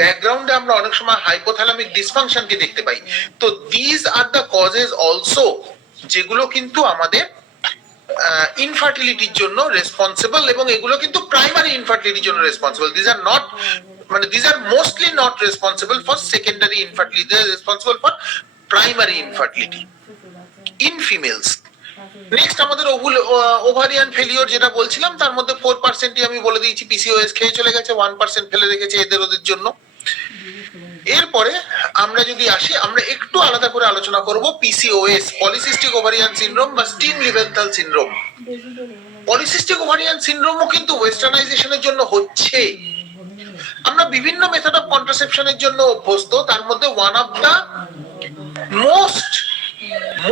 ব্যাকগ্রাউন্ডে আমরা অনেক সময় হাইপোথ্যালামিক ডিসফাংশনকে দেখতে পাই। তো this are the causes also, যেগুলো কিন্তু আমাদের ইনফার্টিলিটির জন্য রেসপন্সিবল, এবং এগুলো কিন্তু প্রাইমারি ইনফার্টিলিটির জন্য রেসপন্সিবল। দিস আর নট, মানে this are mostly not responsible for secondary infertility, they are responsible for primary infertility in females. Next আমাদের ওভারিয়ান ফেলিওর যেটা বলছিলাম, তার মধ্যে 4%ই আমি বলে দিয়েছি পিসিওএস খেয়ে চলে গেছে, 1% ফেলে রেখেছে এদের ওদের জন্য। এরপরে আমরা যদি আসি, আমরা একটু আলাদা করে আলোচনা করব পিসিওএস, পলিসিস্টিক ওভারিয়ান সিনড্রোম বা স্টিম লিভেন্থাল সিনড্রোম। পলিসিস্টিক ওভারিয়ান সিনড্রোমও কিন্তু ওয়েস্টার্নাইজেশনের জন্য হচ্ছে। আমরা বিভিন্ন মেথড অফ কন্ট্রাসেপশনের জন্য অভ্যস্ত, তার মধ্যে one of the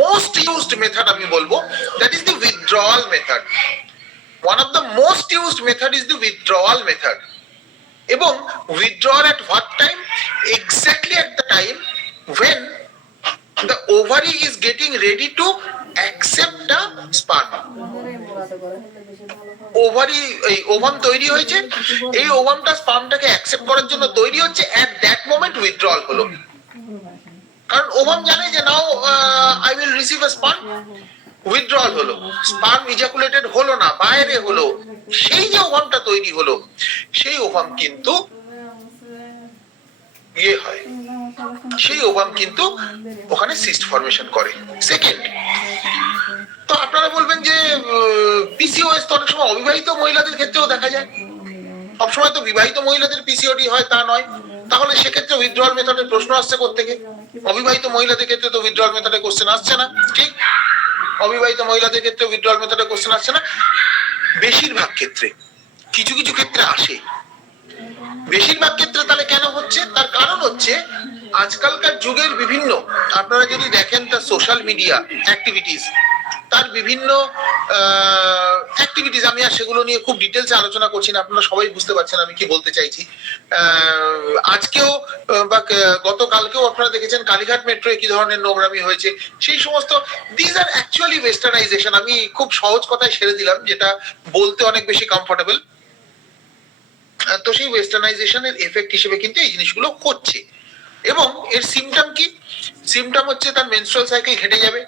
most used method আমি বলবো, that is the withdrawal method. One of the most used method is the withdrawal method. এবং withdrawal at what time? Exactly at the time when the ovary is getting ready to accept the sperm. Ovary, এই ovum তৈরি হয়েছে, এই ওভামটা স্পার্মটাকে accept করার জন্য তৈরি হচ্ছে, at that moment withdrawal হলো। কারণ ওভাম জানে যে now I will receive a sperm, withdrawal হলো, স্পার্ম ইজাকুলেটেড হলো না, বাইরে হলো। সেই যে ওভামটা তৈরি হলো, সেই ওভাম কিন্তু ইয়ে হয়, সেই ওভাম কিন্তু ওখানে সিস্ট ফর্মেশন করে। সেকেন্ড, তো আপনারা বলবেন যে পিসিওএস তো অনেক সময় অবিবাহিত মহিলাদের ক্ষেত্রেও দেখা যায়, সবসময় তো বিবাহিত মহিলাদের পিসিওডি হয় তা নয়। তাহলে সেক্ষেত্রে উইথড্রল মেথডের প্রশ্ন আসছে কোত্থেকে? অবিবাহিত মহিলাদের ক্ষেত্রে তো উইথড্রল মেথডের কোশ্চেন আসছে না, ঠিক? অবিবাহিত মহিলাদের ক্ষেত্রে উইথড্রল মেথডের কোশ্চেন আসছে না। বেশিরভাগ ক্ষেত্রে, কিছু কিছু ক্ষেত্রে আসে, বেশিরভাগ ক্ষেত্রে। তাহলে কেন হচ্ছে? তার কারণ হচ্ছে আজকালকার যুগের বিভিন্ন, আপনারা যদি দেখেন তার সোশ্যাল মিডিয়া অ্যাক্টিভিটিস, তার বিভিন্ন অ্যাক্টিভিটিস, আমি আর সেগুলো নিয়ে খুব ডিটেলসে আলোচনা করছি না, আপনারা সবাই বুঝতে পারছেন আমি কি বলতে চাইছি। আজকেও বা গতকালকেও আপনারা দেখেছেন কালীঘাট মেট্রোয় কি ধরনের নোংরামি হয়েছে, সেই সমস্ত। This are actually westernisation. আমি খুব সহজ কথায় সেরে দিলাম, যেটা বলতে অনেক বেশি কমফোর্টেবল। তো সেই ওয়েস্টার্নাইজেশনের এফেক্ট হিসেবে কিন্তু এই জিনিসগুলো হচ্ছে। এবং এর সিমটম কি? সিমটম হচ্ছে তার মেনস্ট্রুয়াল সাইকেল ঘেটে যাবে,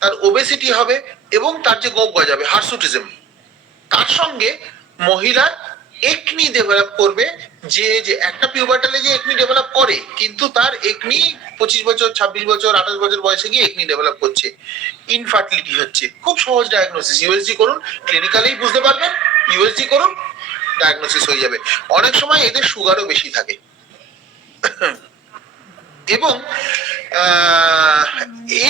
তার ওবেসিটি হবে, এবং তার যে গোপ গজাবে, হার্সুটিজম। তার সঙ্গে মহিলার একনি ডেভেলপ করবে, যে যে একটা পিউবার্টালে যে একনি ডেভেলপ করে, কিন্তু তার একনি 25 বছর, 26 বছর, 28 বছর বয়সে গিয়ে একনি ডেভেলপ করছে, ইনফার্টিলিটি হচ্ছে। খুব সহজ ডায়াগনোসিস, ইউএসজি করুন, ক্লিনিক্যালি বুঝতে পারবেন, ইউএসজি করুন, ডায়াগনোসিস হয়ে যাবে। অনেক সময় এদের সুগারও বেশি থাকে। এবং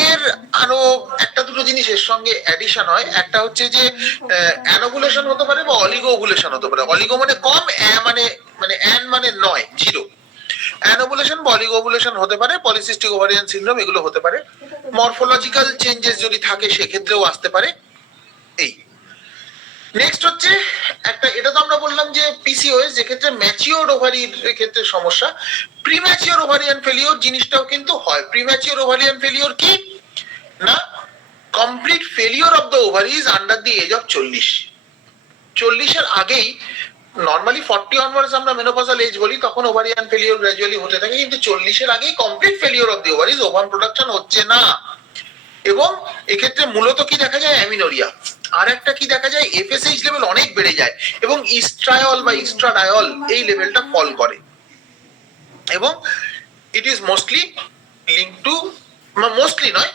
এর আরো একটা দুটো জিনিস এর সঙ্গে অ্যাডিশন হয়। একটা হচ্ছে যে অ্যানোভুলেশন হতে পারে বা অলিগো ওভুলেশন হতে পারে। অলিগো মানে কম, মানে অ্যান মানে নয়, জিরো। অ্যানোবুলেশন বা অলিগোবুলেশন হতে পারে, পলিসিস্টিক ওভারিয়ান সিনড্রোম এগুলো হতে পারে, মরফোলজিক্যাল চেঞ্জেস যদি থাকে সেক্ষেত্রেও আসতে পারে। এই নেক্সট হচ্ছে একটা, এটা তো আমরা বললাম যে পিসিওএস, যে ক্ষেত্রে ম্যাচিওর ওভারির ক্ষেত্রে সমস্যা। প্রিম্যাচিওর ওভারিয়ান ফেলিওর জিনিসটাও কিন্তু হয়। প্রিম্যাচিওর ওভারিয়ান ফেলিওর কি না, complete failure of the ovaries under the age of 40। 40-এর আগেই, নর্মালি 40 অনওয়ার্ডস আমরা মেনোপজাল এজ বলি, তখন ওভারিয়ান ফেলিওর গ্র্যাজুয়ালি হতে থাকে, কিন্তু 40-এর আগেই complete failure of the ovaries, ovum production হচ্ছে না। এবং এক্ষেত্রে মূলত কি দেখা যায়, অ্যামিনোরিয়া। আর একটা কি দেখা যায়, এফএসএইচ লেভেল অনেক বেড়ে যায় এবং ইস্ট্রায়ল বা ইস্ট্রাডায়ল এই লেভেলটা ফল করে। এবং it is mostly link to, mostly নয়,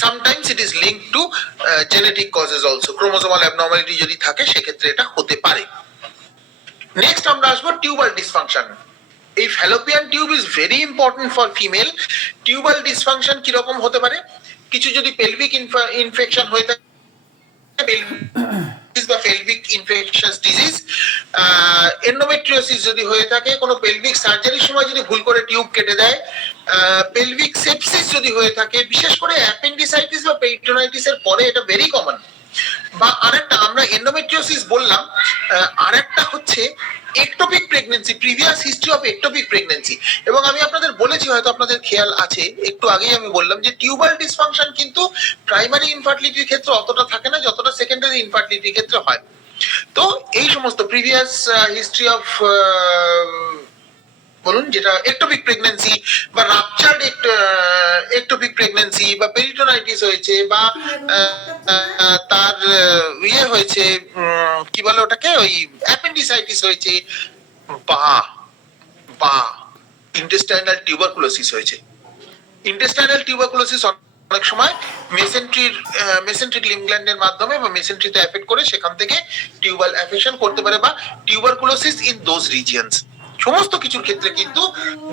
sometimes it is link to genetic causes also. Chromosomal abnormality যদি থাকে সেক্ষেত্রে এটা হতে পারে। নেক্সট আমরা আসবো টিউবাল ডিসফাংশন। এই fallopian tube is very important for female. Tubal dysfunction কিরকম হতে পারে, কিছু যদি পেলভিক ইনফেকশন হয়ে থাকে বা পেলভিক ইনফেকশাস ডিজিজ, এন্ডোমেট্রিওসিস যদি হয়ে থাকে, কোনো পেলভিক সার্জারির সময় যদি ভুল করে টিউব কেটে দেয়, পেলভিক সেপসিস যদি হয়ে থাকে, বিশেষ করে অ্যাপেন্ডিসাইটিস বা পেরিটোনাইটিস এর পরে এটা ভেরি কমন। বা আরেকটা, আমরা এন্ডোমেট্রিওসিস বললাম, আরেকটা হচ্ছে ectopic pregnancy, previous history of ectopic pregnancy. এবং আমি আপনাদের বলেছি, হয়তো আপনাদের খেয়াল আছে, একটু আগেই আমি বললাম যে টিউবাল ডিসফাংশন কিন্তু প্রাইমারি ইনফার্টিলিটির ক্ষেত্রে অতটা থাকে না যতটা সেকেন্ডারি ইনফার্টিলিটির ক্ষেত্রে হয়। তো এই সমস্ত প্রিভিয়াস হিস্ট্রি অফ, বলুন, যেটা একটোপিক প্রেগন্যান্সি বা রাপচার্ড একটোপিক প্রেগন্যান্সি বা পেরিটোনাইটিস হয়েছে বা তার ইয়ে হয়েছে, কি বলে ওটাকে, ওই অ্যাপেন্ডিসাইটিস হয়েছে, বা বা ইন্টেস্টাইনাল টিউবারকুলোসিস হয়েছে। ইন্টেস্টাইনাল টিউবারকুলোসিস অনেক সময় মেসেন্ট্রিক লিম্ফ গ্ল্যান্ডের মাধ্যমে বা মেসেন্ট্রিতে এফেক্ট করে সেখান থেকে টিউবাল অ্যাফেকশন করতে পারে, বা টিউবারকুলোসিস ইন দোজ রিজিয়নস। সমস্ত কিছুর ক্ষেত্রে কিন্তু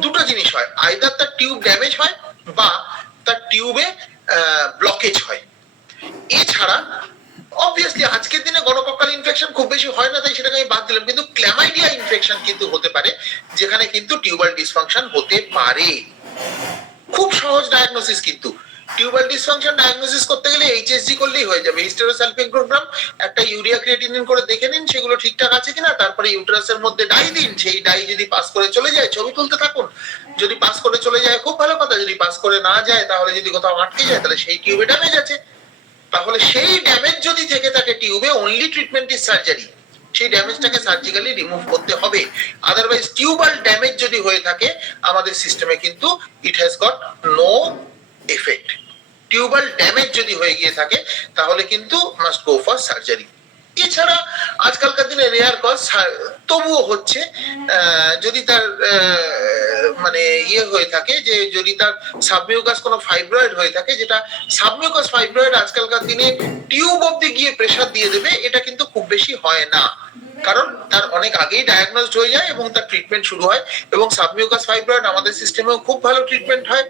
দুটো জিনিস হয়, আইদার তার টিউব ড্যামেজ হয় বা তার টিউবে ব্লকেজ হয়। এছাড়া অবভিয়াসলি আজকের দিনে গণকক্কাল ইনফেকশন খুব বেশি হয় না, তাই সেটাকে আমি বাদ দিলাম, কিন্তু ক্ল্যামাইডিয়া ইনফেকশন কিন্তু হতে পারে, যেখানে কিন্তু টিউবাল ডিসফাংশন হতে পারে। খুব সহজ ডায়াগনোসিস, কিন্তু টিউবাল ডিসফাংশন ডায়াগনোসিস করতে গেলে এইচএসজি করলেই হয়ে যাবে, হিস্টেরোসালফিঙ্গোগ্রাম, একটা ইউরিয়া ক্রিয়েটিনিন করে দেখে নিন সেগুলো ঠিকঠাক আছে কিনা, তারপরে ইউটেরাসের মধ্যে ডাই দিন, সেই ডাই যদি পাস করে চলে যায় ছবি তুলতে থাকুন, যদি পাস করে চলে যায় খুব ভালো কথা, যদি পাস করে না যায়, তাহলে যদি কোথাও আটকে যায় তাহলে সেই টিউবে ড্যামেজ আছে, তাহলে সেই ড্যামেজ যদি থেকে থাকে টিউবে, অনলি ট্রিটমেন্ট ইজ সার্জারি, সেই ড্যামেজটাকে সার্জিক্যালি রিমুভ করতে হবে। আদারওয়াইজ টিউবাল ড্যামেজ যদি হয়ে থাকে আমাদের সিস্টেমে কিন্তু it has got no effect. Tubal damage যদি হয়ে গিয়ে থাকে তাহলে কিন্তু মাস্ট গো ফর সার্জারি। এছাড়া আজকালকার দিনে রেয়ার কজ তবুও হচ্ছে, যদি তার মানে ইয়ে হয়ে থাকে, যে যদি তার সাবমিউকাস কোনো ফাইব্রয়েড হয়ে থাকে, যেটা সাবমিউকাস ফাইব্রয়েড আজকালকার দিনে টিউব অব্দি গিয়ে প্রেসার দিয়ে দেবে, এটা কিন্তু খুব বেশি হয় না, কারণ তার অনেক আগেই ডায়াগনোজড হয়ে যায় এবং তার ট্রিটমেন্ট শুরু হয়। এবং সাবমিউকাস ফাইব্রয়েড আমাদের সিস্টেমেও খুব ভালো ট্রিটমেন্ট হয়।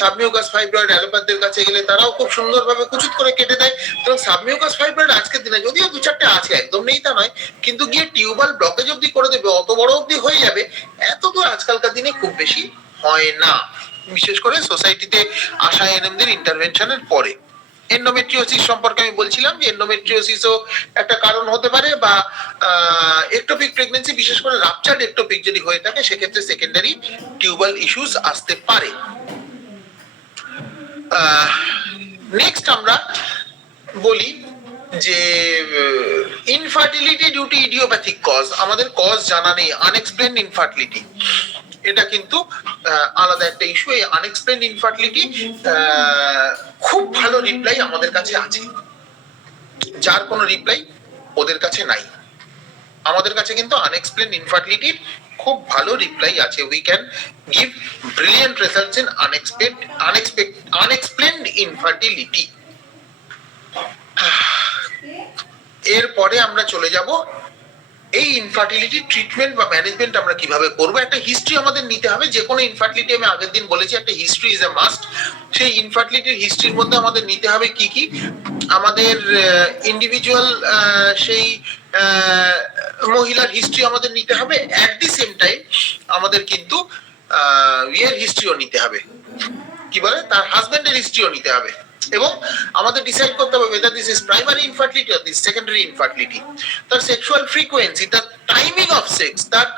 সাবমিউকাস ফাইব্রয়েড অ্যালোপ্যাথদের কাছে গেলে তারাও খুব সুন্দরভাবে কুচুত করে কেটে দেয়। তো সাবমিউকাস ফাইব্রয়েড আজকের দিনে যদিও দু চারটে আছে, একদম নেই তা নয়, কিন্তু গিয়ে টিউবাল ব্লকেজ অব্দি করে দেবে, অত বড় অব্দি হয়ে যাবে, এত তো আজকালকার দিনে খুব বেশি হয় না, বিশেষ করে সোসাইটিতে আসা এনএমদের ইন্টারভেনশনের পরে। এন্ডোমেট্রিওসিস সম্পর্কে আমি বলছিলাম যে এন্ডোমেট্রিওসিসও একটা কারণ হতে পারে, বা একটোপিক প্রেগন্যান্সি, বিশেষ করে রাপচার্ড একটোপিক যদি হয়ে থাকে সেক্ষেত্রে সেকেন্ডারি টিউবাল ইস্যুস আসতে পারে। নেক্সট আমরা বলি যে infertility due to idiopathic cause, আমাদের কজ জানা নেই, আনএক্সপ্লেইনড ইনফার্টিলিটি, এটা কিন্তু আলাদা একটা ইস্যু। এই আনএক্সপ্লেইনড ইনফার্টিলিটি খুব ভালো রিপ্লাই আমাদের কাছে আছে, যার কোনো রিপ্লাই ওদের কাছে নাই। আমাদের কাছে কিন্তু আনএক্সপ্লেইনড ইনফার্টিলিটির খুব ভালো রিপ্লাই আছে। We can give brilliant results in unexplained infertility. এরপরে আমরা চলে যাব এই ইনফার্টিলিটি ট্রিটমেন্ট বা ম্যানেজমেন্ট আমরা কিভাবে করব। একটা হিস্ট্রি আমাদের নিতে হবে, যে কোনো ইনফার্টিলিটি, আমি আগের দিন বলেছি একটা হিস্ট্রি ইজ এ মাস্ট। সেই ইনফার্টিলিটির হিস্ট্রির মধ্যে আমাদের নিতে হবে কি কি, আমাদের ইন্ডিভিজুয়াল সেই মহিলার হিস্ট্রি আমাদের নিতে হবে, অ্যাট দি সেম টাইম আমাদের কিন্তু ইয়ের হিস্ট্রিও নিতে হবে, কি বলে, তার হাজবেন্ডের হিস্ট্রিও নিতে হবে, এবং আমাদের ডিসাইড করতে হবে whether this is primary infertility or this secondary infertility, তার সেক্সুয়াল ফ্রিকোয়েন্সি, তার টাইমিং অফ সেক্স, তার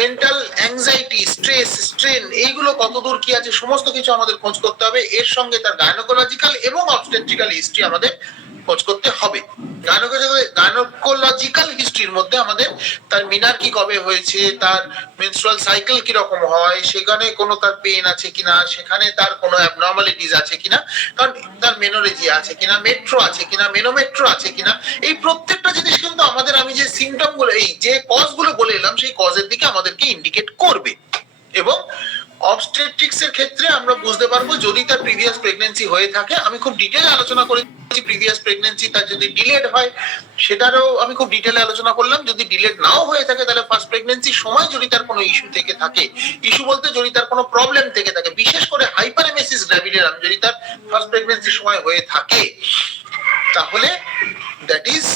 মেন্টাল অ্যাংজাইটি, স্ট্রেস, স্ট্রেন, এইগুলো কতদূর কি আছে সমস্ত কিছু আমাদের খোঁজ করতে হবে। এর সঙ্গে তার গাইনোকোলজিক্যাল এবং অবস্টেট্রিক্যাল হিস্ট্রি আমাদের খোঁজ করতে হবে। গাইনোকোলজিক্যাল হিস্ট্রির মধ্যে আমাদের তার মিনার্কি কবে হয়েছে, তার মেনস্ট্রুয়াল সাইকেল কি রকম হয়, সেখানে কোনো তার পেন আছে কিনা, সেখানে তার কোনো অ্যাবনর্মালিটিস আছে কিনা, কারণ তার মেনোরেজিয়া আছে কিনা, মেট্রো আছে কিনা, মেনোমেট্রো আছে কিনা, এই প্রত্যেকটা জিনিস কিন্তু আমাদের, আমি যে সিমটম গুলো, এই যে কজ গুলো বলে এলাম, সেই কজের দিকে আমাদেরকে ইন্ডিকেট করবে। এবং অবস্টেট্রিক্স এর ক্ষেত্রে আমরা বুঝতে পারবো যদি তার প্রিভিয়াস প্রেগন্যান্সি হয়ে থাকে, আমি খুব ডিটেইলে আলোচনা করেছি প্রিভিয়াস প্রেগন্যান্সি তার যদি ডিলেড হয় সেটারও আমি খুব ডিটেইলে আলোচনা করলাম। যদি ডিলেড নাও হয়ে থাকে তাহলে ফার্স্ট প্রেগন্যান্সির সময় যদি তার কোনো ইস্যু থেকে থাকে, ইস্যু বলতে যদি তার কোনো প্রবলেম থেকে থাকে, বিশেষ করে হাইপারএমেসিস গ্র্যাভিডারাম যদি তার ফার্স্ট প্রেগন্যান্সির সময় হয়ে থাকে, তাহলে that is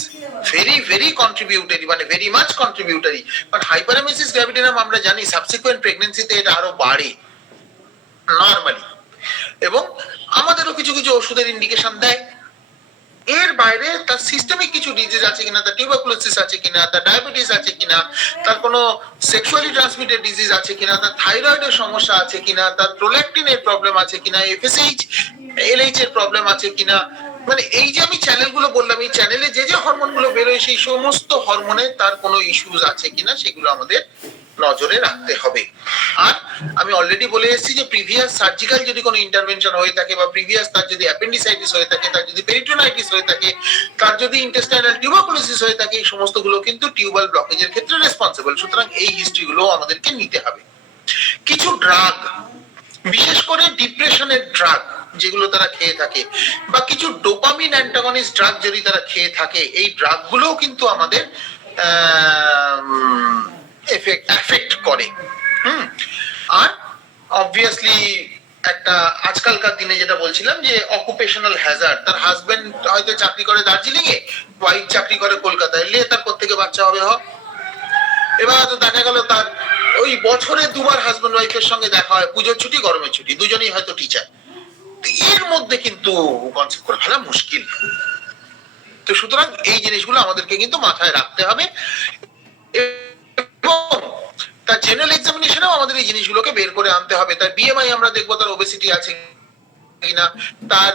very very contributory, মানে ভেরি মাচ কন্ট্রিবিউটরি। বাট হাইপারএমেসিস গ্র্যাভিডারাম আমরা জানি সাবসিকুয়েন্ট প্রেগন্যান্সিতে এটা আরো বাড়ে নরমালি, এবং আমাদেরও কিছু কিছু ওষুধের ইন্ডিকেশন দেয়। এর বাইরে তার সিস্টেমিক কিছু ডিজিজ আছে কিনা, তার টিউবারকুলোসিস আছে কিনা, তার ডায়াবেটিস আছে কিনা, তার কোনো সেক্সুয়ালি ট্রান্সমিটেড ডিজিজ আছে কিনা, তার থাইরয়েডের সমস্যা আছে কিনা, তার প্রোল্যাকটিনের প্রবলেম আছে কিনা, এফএসএইচ এলএইচ এর প্রবলেম আছে কিনা, মানে এই যে আমি চ্যানেলগুলো বললাম, এই চ্যানেলে যে যে হরমোনগুলো বেরোয় সেই সমস্ত হরমোনে তার কোনো ইস্যুস আছে কিনা সেগুলো আমাদের নজরে রাখতে হবে। আর আমি অলরেডি বলে এসেছি যে প্রিভিয়াস সার্জিক্যাল যদি কোনো ইন্টারভেনশন হয়ে থাকে, বা প্রিভিয়াস তার যদি অ্যাপেন্ডিসাইটিস হয়ে থাকে, তার যদি পেরিটোনাইটিস হয়ে থাকে, তার যদি ইন্টেস্টাইনাল টিউবারকুলোসিস হয়ে থাকে, এই সমস্তগুলো কিন্তু টিউবাল ব্লকেজের ক্ষেত্রে রেসপন্সিবল। সুতরাং এই হিস্ট্রিগুলো আমাদেরকে নিতে হবে। কিছু ড্রাগ, বিশেষ করে ডিপ্রেশনের ড্রাগ যেগুলো তারা খেয়ে থাকে, বা কিছু ডোপামিন অ্যান্টাগনিস্ট ড্রাগ যদি তারা খেয়ে থাকে, এই ড্রাগগুলোও কিন্তু আমাদের এফেক্ট করে। আর অবভিয়াসলি একটা আজকালকার দিনে যেটা বলছিলাম যে অকুপেশনাল হ্যাজার্ড, তার হাজবেন্ড হয়তো চাকরি করে দার্জিলিং এ, ওয়াইফ চাকরি করে কলকাতায়, নিয়ে তার কোত্থেকে বাচ্চা হবে এবার হয়তো দেখা গেল তার ওই বছরে দুবার হাজবেন্ড ওয়াইফের সঙ্গে দেখা হয়, পুজোর ছুটি, গরমের ছুটি, দুজনেই হয়তো টিচার, এর মধ্যে কিন্তু কনসেপ্ট করে ফেলা মুশকিল। তো সুতরাং এই জিনিসগুলো আমাদেরকে কিন্তু মাথায় রাখতে হবে, এবং তার জেনারেল এক্সামিনেশনেও আমাদের এই জিনিসগুলোকে বের করে আনতে হবে। তার বিএমআই আমরা দেখবো, তার ওবেসিটি আছে কিনা, তার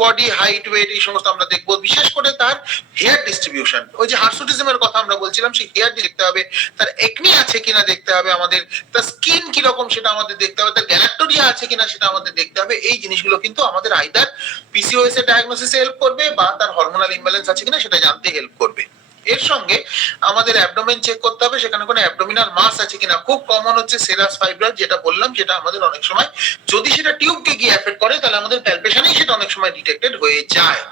বডি হাইট, ওয়েট, এই সমস্ত আমরা দেখবো। বিশেষ করে তার হেয়ার ডিস্ট্রিবিউশন, ওই যে হার্সুটিজমের কথা আমরা বলছিলাম, সেই হেয়ার দেখতে হবে, তার একনি আছে কিনা দেখতে হবে আমাদের, তার স্কিন কি রকম সেটা আমাদের দেখতে হবে, তার গ্যালাক্টোরিয়া আছে কিনা সেটা আমাদের দেখতে হবে। এই জিনিসগুলো কিন্তু আমাদের আইদার পিসিওএস এর ডায়াগনোসিসে হেল্প করবে, বা তার হরমোনাল ইমব্যালেন্স আছে কিনা সেটা জানতে হেল্প করবে। এর সঙ্গে আমাদের অ্যাবডোমেন চেক করতে হবে, সেখানে কোনো অ্যাবডোমিনাল মাস আছে কিনা। খুব কমন হচ্ছে সেরাস ফাইব্রয়েড, যেটা বললাম, যেটা আমাদের অনেক সময় যদি সেটা টিউবকে গিয়ে এফেক্ট করে তাহলে আমাদের প্যালপেশনেই সেটা অনেক সময় ডিটেক্টেড হয়ে যায়।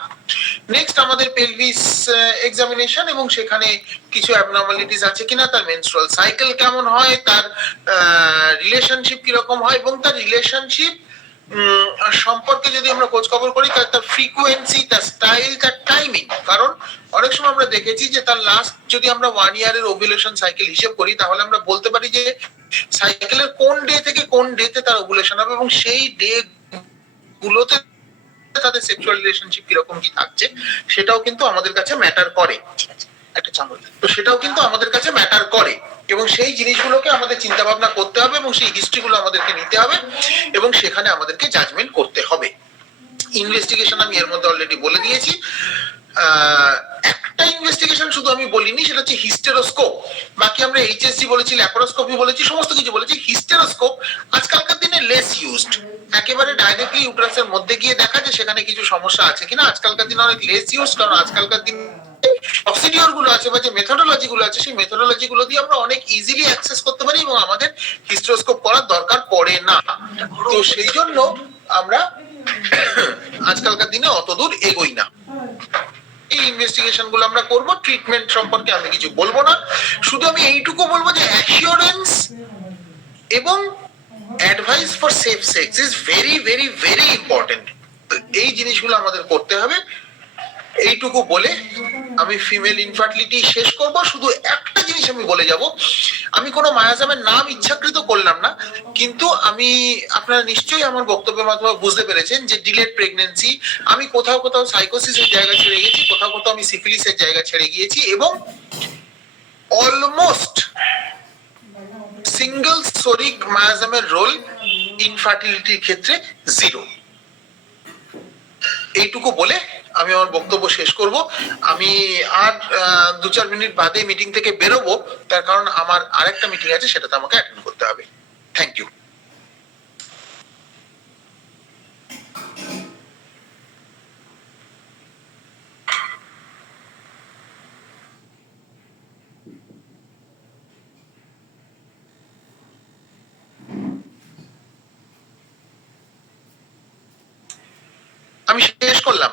নেক্সট আমাদের পেলভিস এক্সামিনেশন, এবং সেখানে কিছু অ্যাবনর্মালিটিস আছে কিনা, তার মেনস্ট্রুয়াল সাইকেল কেমন হয়, তার রিলেশনশিপ কিরকম হয়, এবং তার রিলেশনশিপ সম্পর্কে যদি আমরা খোঁজ খবর করি, তার ফ্রিকোয়েন্সি, তার স্টাইল, তার টাইমিং। কারণ অনেক সময় আমরা দেখেছি যে তার লাস্ট যদি আমরা 1 ইয়ারের ওভুলেশন সাইকেল হিসেব করি, তাহলে আমরা বলতে পারি যে সাইকেলের কোন ডে থেকে কোন ডেতে তার ওভুলেশন হবে, এবং সেই ডে গুলোতে তাদের সেক্সুয়াল রিলেশনশিপ কিরকম কি থাকছে সেটাও কিন্তু আমাদের কাছে ম্যাটার করে। একটা চামচ, তো সেটাও কিন্তু আমাদের কাছে ম্যাটার করে, এবং সেই জিনিসগুলোকে আমাদের চিন্তা ভাবনা করতে হবে, এবং সেই হিস্ট্রিগুলো আমাদেরকে নিতে হবে, এবং সেখানে আমাদেরকে জাজমেন্ট করতে হবে। ইনভেস্টিগেশন আমি এর মধ্যে অলরেডি বলে দিয়েছি। একটা ইনভেস্টিগেশন শুধু আমি বলিনি, সেটা হচ্ছে হিস্টেরোস্কোপ। বাকি আমরা এইচএসজি বলেছি, ল্যাপারোস্কোপি বলেছি, সমস্ত কিছু বলেছি। হিস্টেরোস্কোপ আজকালকার দিনে লেস ইউজড, একেবারে ডাইরেক্টলি ইউটেরাসের মধ্যে গিয়ে দেখা যে সেখানে কিছু সমস্যা আছে কিনা, আজকালকার দিনে অনেক লেস ইউজ। কারণ আজকালকার দিনে প্রসিডিওর গুলো আছে, বা যে মেথডোলজি গুলো আছে, সেই মেথডোলজি গুলো দিয়ে আমরা অনেক ইজিলি অ্যাক্সেস করতে পারি, এবং আমাদের হিস্টেরোস্কোপ করার দরকার পড়ে না। তো সেই জন্য আমরা আজকালকার দিনে অতদূর এগোই না। এই ইনভেস্টিগেশন গুলো আমরা করব। ট্রিটমেন্ট সম্পর্কে আমি কিছু বলবো না, শুধু আমি এইটুকু বলবো যে অ্যাসিওরেন্স এবং advice for safe sex is very very very important. তো এই জিনিসগুলো আমাদের করতে হবে, এইটুকু বলে আমি ফিমেল ইনফার্টিলিটি শেষ করব। শুধু একটা জিনিস আমি বলে যাব, আমি কোনো মায়াজামের নাম ইচ্ছাকৃত করলাম না, কিন্তু আমি, আপনারা নিশ্চয়ই আমার বক্তব্যের মাধ্যমে বুঝতে পেরেছেন যে ডিলেড প্রেগনেন্সি, আমি কোথাও কোথাও সাইকোসিসের জায়গা ছেড়ে গেছি, কোথাও কোথাও আমি সিফিলিসের জায়গা ছেড়ে গিয়েছি, এবং অলমোস্ট সিঙ্গেল সোরিক মায়াজামের রোল ইনফার্টিলিটির ক্ষেত্রে 0। এইটুকু বলে আমি আমার বক্তব্য শেষ করব। আমি আর 2-4 মিনিট বাদে মিটিং থেকে বেরোবো, তার কারণ আমার আরেকটা মিটিং আছে, সেটাতে আমাকে অ্যাটেন্ড করতে হবে। Thank you. আমি শেষ করলাম।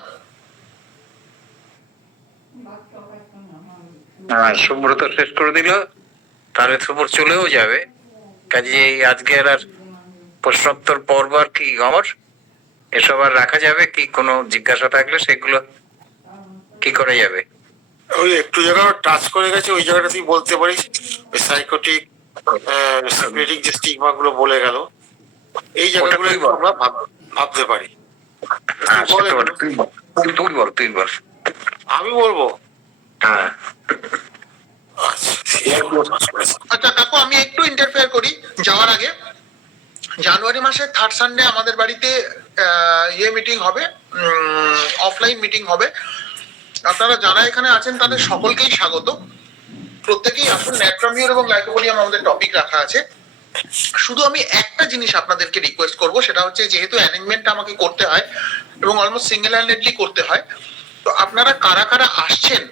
সুব্রত শেষ করে দিল, তাহলে সুব্রত চলেও যাবে। কাজে আজকের আর প্রশ্নোত্তর পর্ব আর কি খবর, এসব আর রাখা যাবে কি? কোনো জিজ্ঞাসা থাকলে সেগুলো কি করা যাবে? ওই একটু জায়গা টাচ করে গেছে, ওই জায়গাটা তুই বলতে পারিস। ওই সাইকোটিক সাইকোটিক যে স্টিগমা গুলো বলে গেল, এই জায়গাগুলো একটু আমরা ভাবতে পারি। তুই বল। আমি বলবো? হ্যাঁ, আচ্ছা কাকু, আমি একটু ইন্টারফেয়ার করি যাওয়ার আগে। জানুয়ারি মাসের 3rd সানডে আমাদের বাড়িতে মিটিং হবে, অফলাইন মিটিং হবে। আপনারা যারা এখানে আছেন তাদের সকলকেই স্বাগত। প্রত্যেকেই আসুন। ন্যাট্রামিওর এবং লাইকোপোডিয়াম আমাদের টপিক রাখা আছে। শুধু আমি একটা জিনিস আপনাদেরকে রিকোয়েস্ট করব, সেটা হচ্ছে যেহেতু অ্যারেঞ্জমেন্টটা আমাকে করতে হয় এবং অলমোস্ট সিঙ্গেল হ্যান্ডেডলি করতে হয়, তো আপনারা কারা কারা আসছেন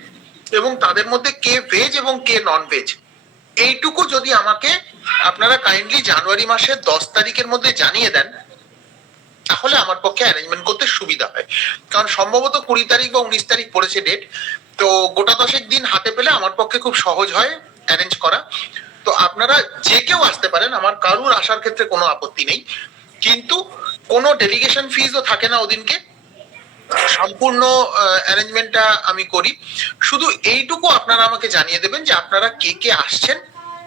এবং তাদের মধ্যে কে ভেজ এবং কে নন ভেজ, এইটুকু যদি আমাকে আপনারা কাইন্ডলি জানুয়ারি মাসের 10 তারিখের মধ্যে জানিয়ে দেন, তাহলে আমার পক্ষে অ্যারেঞ্জমেন্ট করতে সুবিধা হয়। কারণ সম্ভবত 20 তারিখ বা 19 তারিখ পড়েছে ডেট, তো গোটা 10 দিন হাতে পেলে আমার পক্ষে খুব সহজ হয় অ্যারেঞ্জ করা। তো আপনারা যে কেউ আসতে পারেন, আমার কারুর আসার ক্ষেত্রে কোনো আপত্তি নেই, কিন্তু কোনো ডেলিগেশন ফিজও থাকে না ওদিনকে, সম্পূর্ণ অ্যারেঞ্জমেন্টটা আমি করি। শুধু এইটুকু আপনারা আমাকে জানিয়ে দেবেন যে আপনারা কে কে আসছেন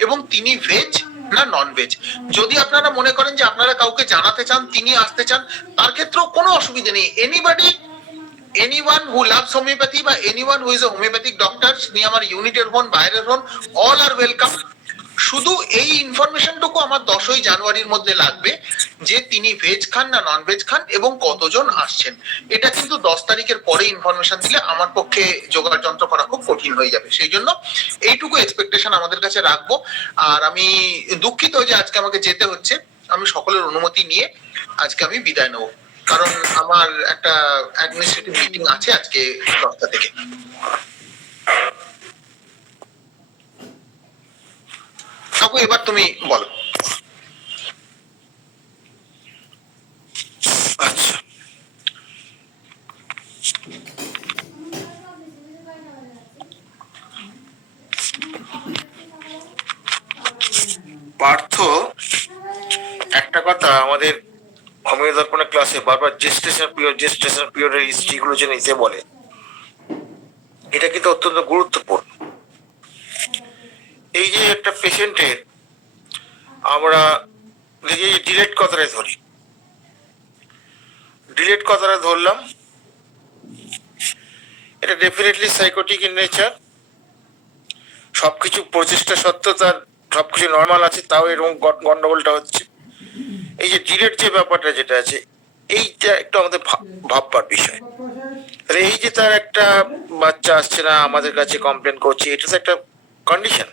এবং তিনি ভেজ না নন ভেজ। যদি আপনারা মনে করেন যে আপনারা কাউকে জানাতে চান তিনি আসতে চান, তার ক্ষেত্রেও কোনো অসুবিধা নেই। anyone who loves homeopathy বা anyone who is a homeopathic doctor, তিনি আমার ইউনিটের হন বাইরের হন, all are welcome। শুধু এই ইনফরমেশনটুকু আমার 10ই জানুয়ারির মধ্যে লাগবে যে তিনি ভেজ খান না নন ভেজ খান এবং কতজন আসছেন। এটা কিন্তু 10 তারিখের পরে ইনফরমেশন দিলে আমার পক্ষে জোগাড় যন্ত্র করা খুব কঠিন হয়ে যাবে। সেই জন্য এইটুকু এক্সপেকটেশন আমাদের কাছে রাখবো। আর আমি দুঃখিত যে আজকে আমাকে যেতে হচ্ছে, আমি সকলের অনুমতি নিয়ে আজকে আমি বিদায় নেব, কারণ আমার একটা অ্যাডমিনিস্ট্রেটিভ মিটিং আছে আজকে 10টা থেকে। কাকু এবার তুমি বলো। আচ্ছা, পার্থ, একটা কথা আমাদের হোমিও দর্পণের ক্লাসে বারবার জেস্টেশন পিরিয়ডের হিস্ট্রিগুলো যে নিতে বলে, এটা কিন্তু অত্যন্ত গুরুত্বপূর্ণ। এই যে একটা পেশেন্টের আমরা দেখি ডিলেট কথাটা ধরলাম, এটা ডেফিনেটলি সাইকোটিক ইন নেচার। সবকিছু প্রচেষ্টা সত্ত্বেও তার সবকিছু নর্মাল আছে, তাও এরকম গন্ডগোলটা হচ্ছে। এই যে ডিলেট যে ব্যাপারটা যেটা আছে, এইটা একটু আমাদের ভাববার বিষয়। তাহলে এই যে তার একটা বাচ্চা আসছে না, আমাদের কাছে কমপ্লেন করছে, এটা তো একটা কন্ডিশন।